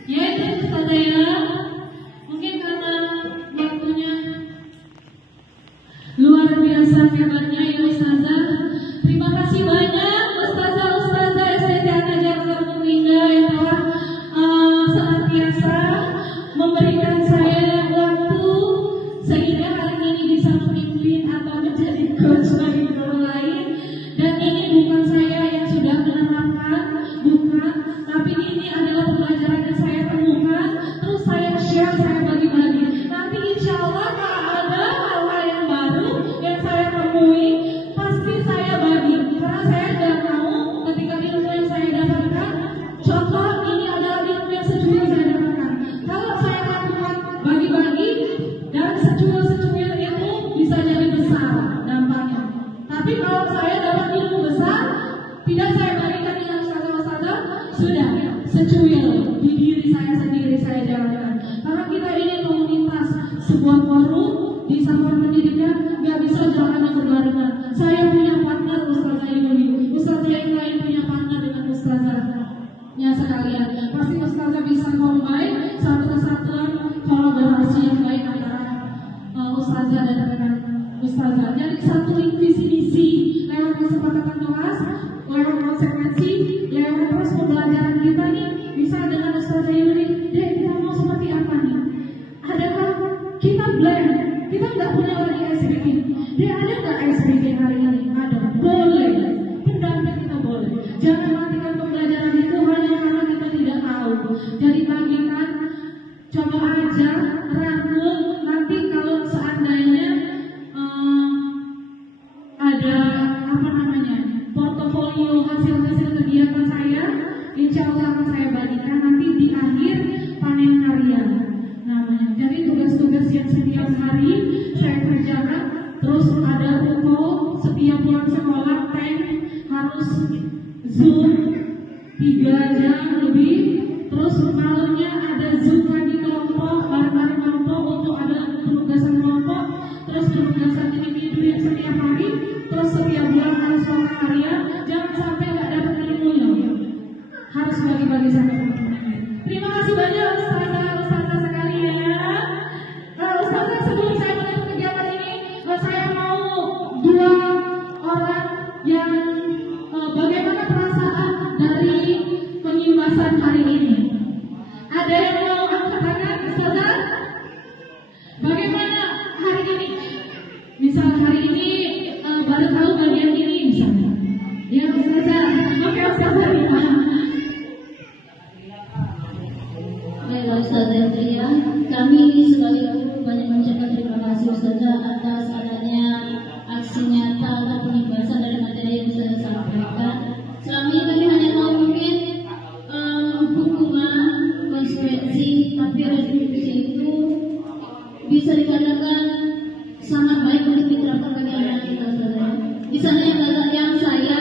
Yaitu Ustazah, mungkin karena waktunya luar biasa hebatnya ya Ustazah. Terima kasih banyak Ustazah STT An-Najah Al-Muminah yang telah senantiasa memberikan saya waktu sehingga hari ini bisa memimpin atau menjadi coach bagi guru lain. Dan ini bukan saya yang sudah menerapkan, bukan, tapi ini adalah pembelajaran yang saya temukan, terus saya share, saya bagi-bagi. Nanti insya Allah kalau ada hal-hal yang baru yang saya temui, pasti saya bagi. Karena saya nggak mau ketika ilmu yang saya dapatkan, contoh ini adalah ilmu yang secuil saya dapatkan. Kalau saya lakukan bagi-bagi dan secuil ilmu bisa jadi besar dampaknya. Tapi kalau saya dapat ilmu besar, tidak saya bagikan dengan ustazah-ustazah, sudah secuil di diri saya sendiri saya jalankan. Karena kita ini komunitas, sebuah forum di satuan pendidikan, nggak bisa jalannya berbarengan. Saya punya partner Ustazah Yuli, Ustazah yang lain punya partner dengan ustazahnya sekalian. Pasti ustazah bisa combine satu kesatuan kolaborasi yang baik antara ustazah dan rekan ustazah. Jadi satu visi misi lewat kesepakatan kelas, lewat konsekuensi, lewat terus pembelajaran kita nih bisa dengan Ustazah Yuli. Dek, kita mau seperti apa nih? Adakah kita blend? Kita nggak punya lagi SBK. Dek, ada nggak SBK hari ini? Ada, boleh. Pendamping kita boleh. Jangan matikan pembelajaran itu hanya karena kita tidak tahu. Jadi bagikan, coba aja, rangkul. Nanti kalau seandainya ada portofolio hasil kegiatan saya, insya Allah akan saya bagikan nanti di akhir terus penugasan individu yang setiap hari, terus setiap bulan harus melakukan karya. Jangan sampai nggak dapat ilmunya, harus bagi-bagi sama teman-teman. Terima kasih banyak ustazah sekalian. Ustazah, sebelum saya menutup kegiatan ini, saya mau dua orang yang bagaimana perasaan dari pengibasan hari ini. Ada yang mau angkat tangan, ustazah? Bagaimana hari ini? Misal hari ini baru tahu bagian ini misalnya. Ya ustazah, oke ustazah Rima. Baiklah Ustazah Tria, kami sebagai guru banyak mengucapkan terima kasih Ustazah atas adanya aksi nyata atau pengibasan dari materi yang Ustazah sampaikan. Selama ini kami hanya tahu mungkin hukuman, konsekuensi, tapi restitusi itu bisa dikatakan sangat baik untuk diterapkan bagi anak kita Ustazah. Di sana yang saya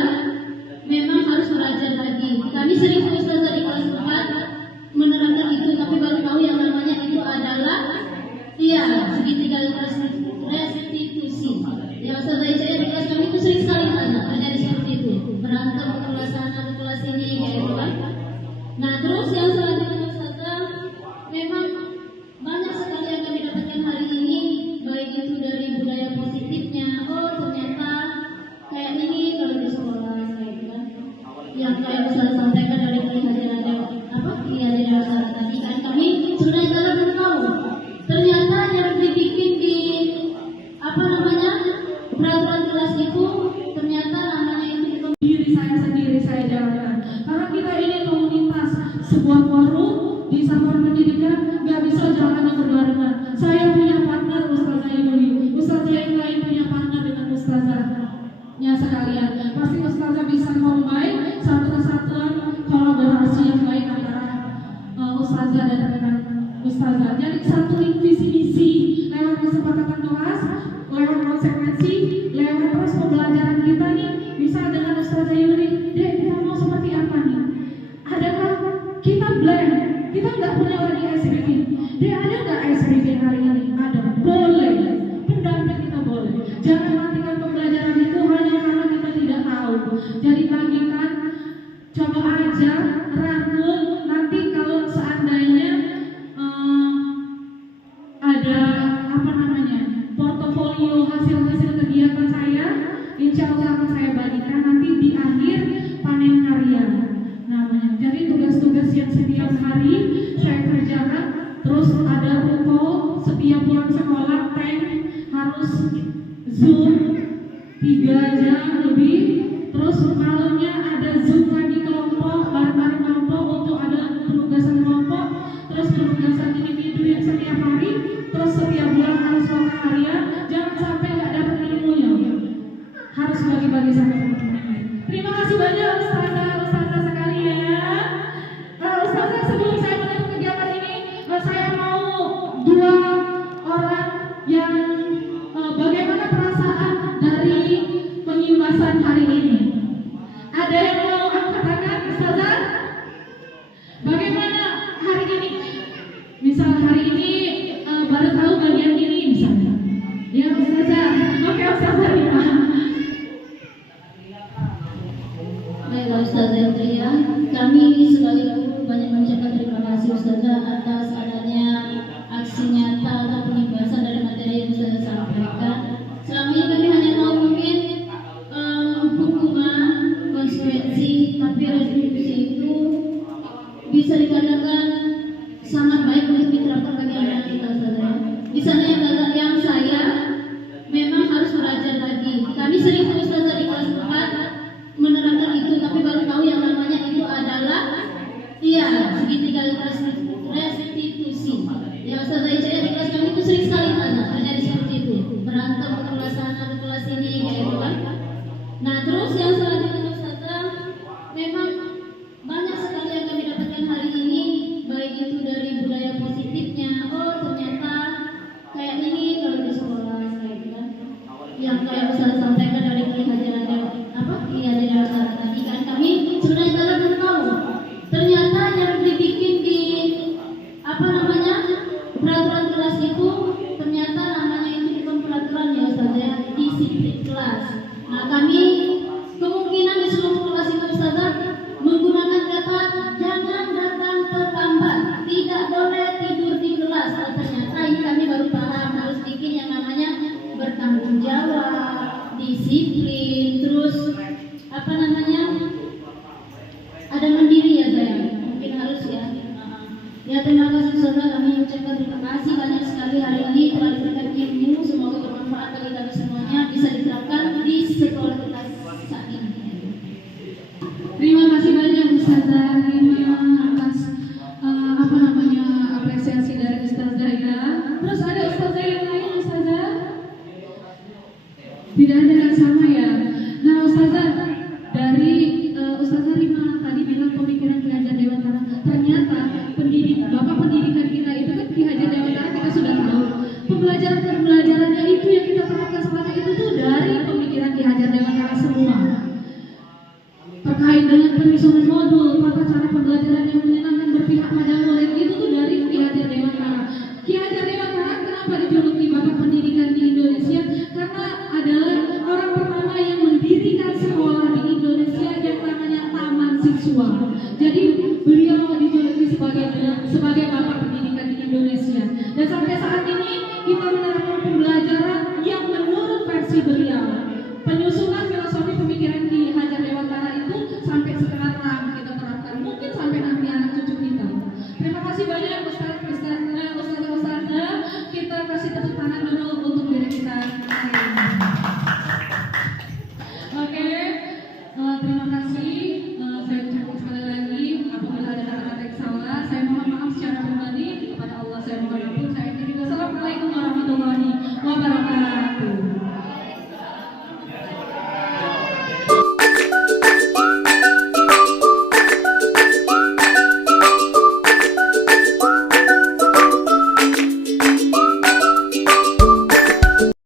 memang harus belajar lagi. Kami sering Ustazah di kelas 4 menerapkan itu, tapi baru tahu yang namanya itu adalah segitiga restitusi. Ya Ustazah Icaya di kelas kami itu sering sekali terjadi seperti itu, berantem ke kelas sana ke kelas ini kayak itu kan. Nah terus yang selanjutnya Ustazah, memang banyak sekali yang kami dapatkan hari ini, baik itu dari budaya positifnya. Oh ternyata kayak ini kalau di sekolah kayak gitu kan, yang kayak Ustazah sampaikan dari kehadiran Ustazah tadi kan, kami sebenarnya kalau belum tahu ternyata yang dibikin di peraturan kelas itu ternyata namanya itu diri saya jalankan. Karena kita ini komunitas, sebuah forum di satuan pendidikan, nggak bisa jalannya berbarengan. Saya punya partner Ustazah Yuli, Ustazah yang lain punya partner dengan Ustazahnya sekalian. Pasti Ustazah bisa combine satu kesatuan kolaborasi yang baik antara Ustazah dan rekan Ustazah. Jadi satu visi misi lewat kesepakatan kelas, lewat konsekuensi, lewat terus pembelajaran kita nih. Bisa dengan Ustazah Yuli, deh kita mau seperti apa nih? Adakah kita blend? Kita nggak punya lagi SBG. Deh ada nggak SBG hari ini? Ada, boleh. Pendamping kita boleh. Jangan matikan pembelajaran itu hanya karena kita tidak tahu. Jadi bagikan, coba aja, rangkul. Nanti kalau seandainya ada portofolio hasil-hasil kegiatan saya, insya Allah akan saya bagikan nanti di akhir panen karya namanya. Jadi tugas-tugas yang setiap hari saya kerjakan, terus ada ruko setiap pulang sekolah, tank harus zoom 3 jam lebih, terus malamnya ada zoom lagi kelompok, bareng-bareng kelompok untuk ada penugasan kelompok, terus penugasan individu yang setiap hari, terus setiap bulan harus melakukan karya. Jangan sampai nggak dapat ilmunya, harus bagi-bagi sama teman-teman. Terima kasih banyak ustazah sekalian. Ustazah, sebelum saya menutup kegiatan ini, saya mau dua orang yang bagaimana perasaan dari pengibasan hari ini. Ada yang mau angkat tangan, ustazah? Bagaimana hari ini? Misal hari ini baru tahu bagian ini misalnya. Ya ustazah, oke ustazah Rima. Baiklah Ustazah Tria, kami sebagai guru banyak mengucapkan terima kasih Ustazah atas adanya aksi nyata atau pengibasan dari materi yang Ustazah sampaikan. Selama ini kami hanya tahu mungkin hukuman, konsekuensi, tapi restitusi itu bisa dikatakan sangat baik untuk diterapkan bagi anak kita Ustazah. Di sana yang saya memang harus belajar lagi. Kami sering Ustazah di kelas 4 menerapkan itu, tapi baru tahu yang namanya itu adalah segitiga restitusi. Ya Ustazah Icaya di kelas kami itu sering sekali terjadi seperti itu, berantem ke kelas sana ke kelas ini kayak itu kan. Nah terus yang selanjutnya Ustazah, memang banyak sekali yang kami dapatkan hari ini, baik itu dari budaya positifnya. Oh ternyata kayak ini kalau di sekolah kayak gitu kan, yang kayak Ustazah sampaikan dari kehadiran Ustazah tadi kan, kami sebenarnya kalau belum tahu ternyata yang dibikin di peraturan kelas itu ternyata namanya itu bukan peraturan Ya terima kasih saudara, kami ucapkan terima kasih banyak sekali hari ini telah diberikan ilmu, semoga bermanfaat bagi kami semuanya, bisa diterapkan di sekolah kita saat ini. Terima kasih banyak Ustazah Rima atas apresiasi dari Ustazah ya. Terus ada Ustazah yang lain Ustazah? Tidak ada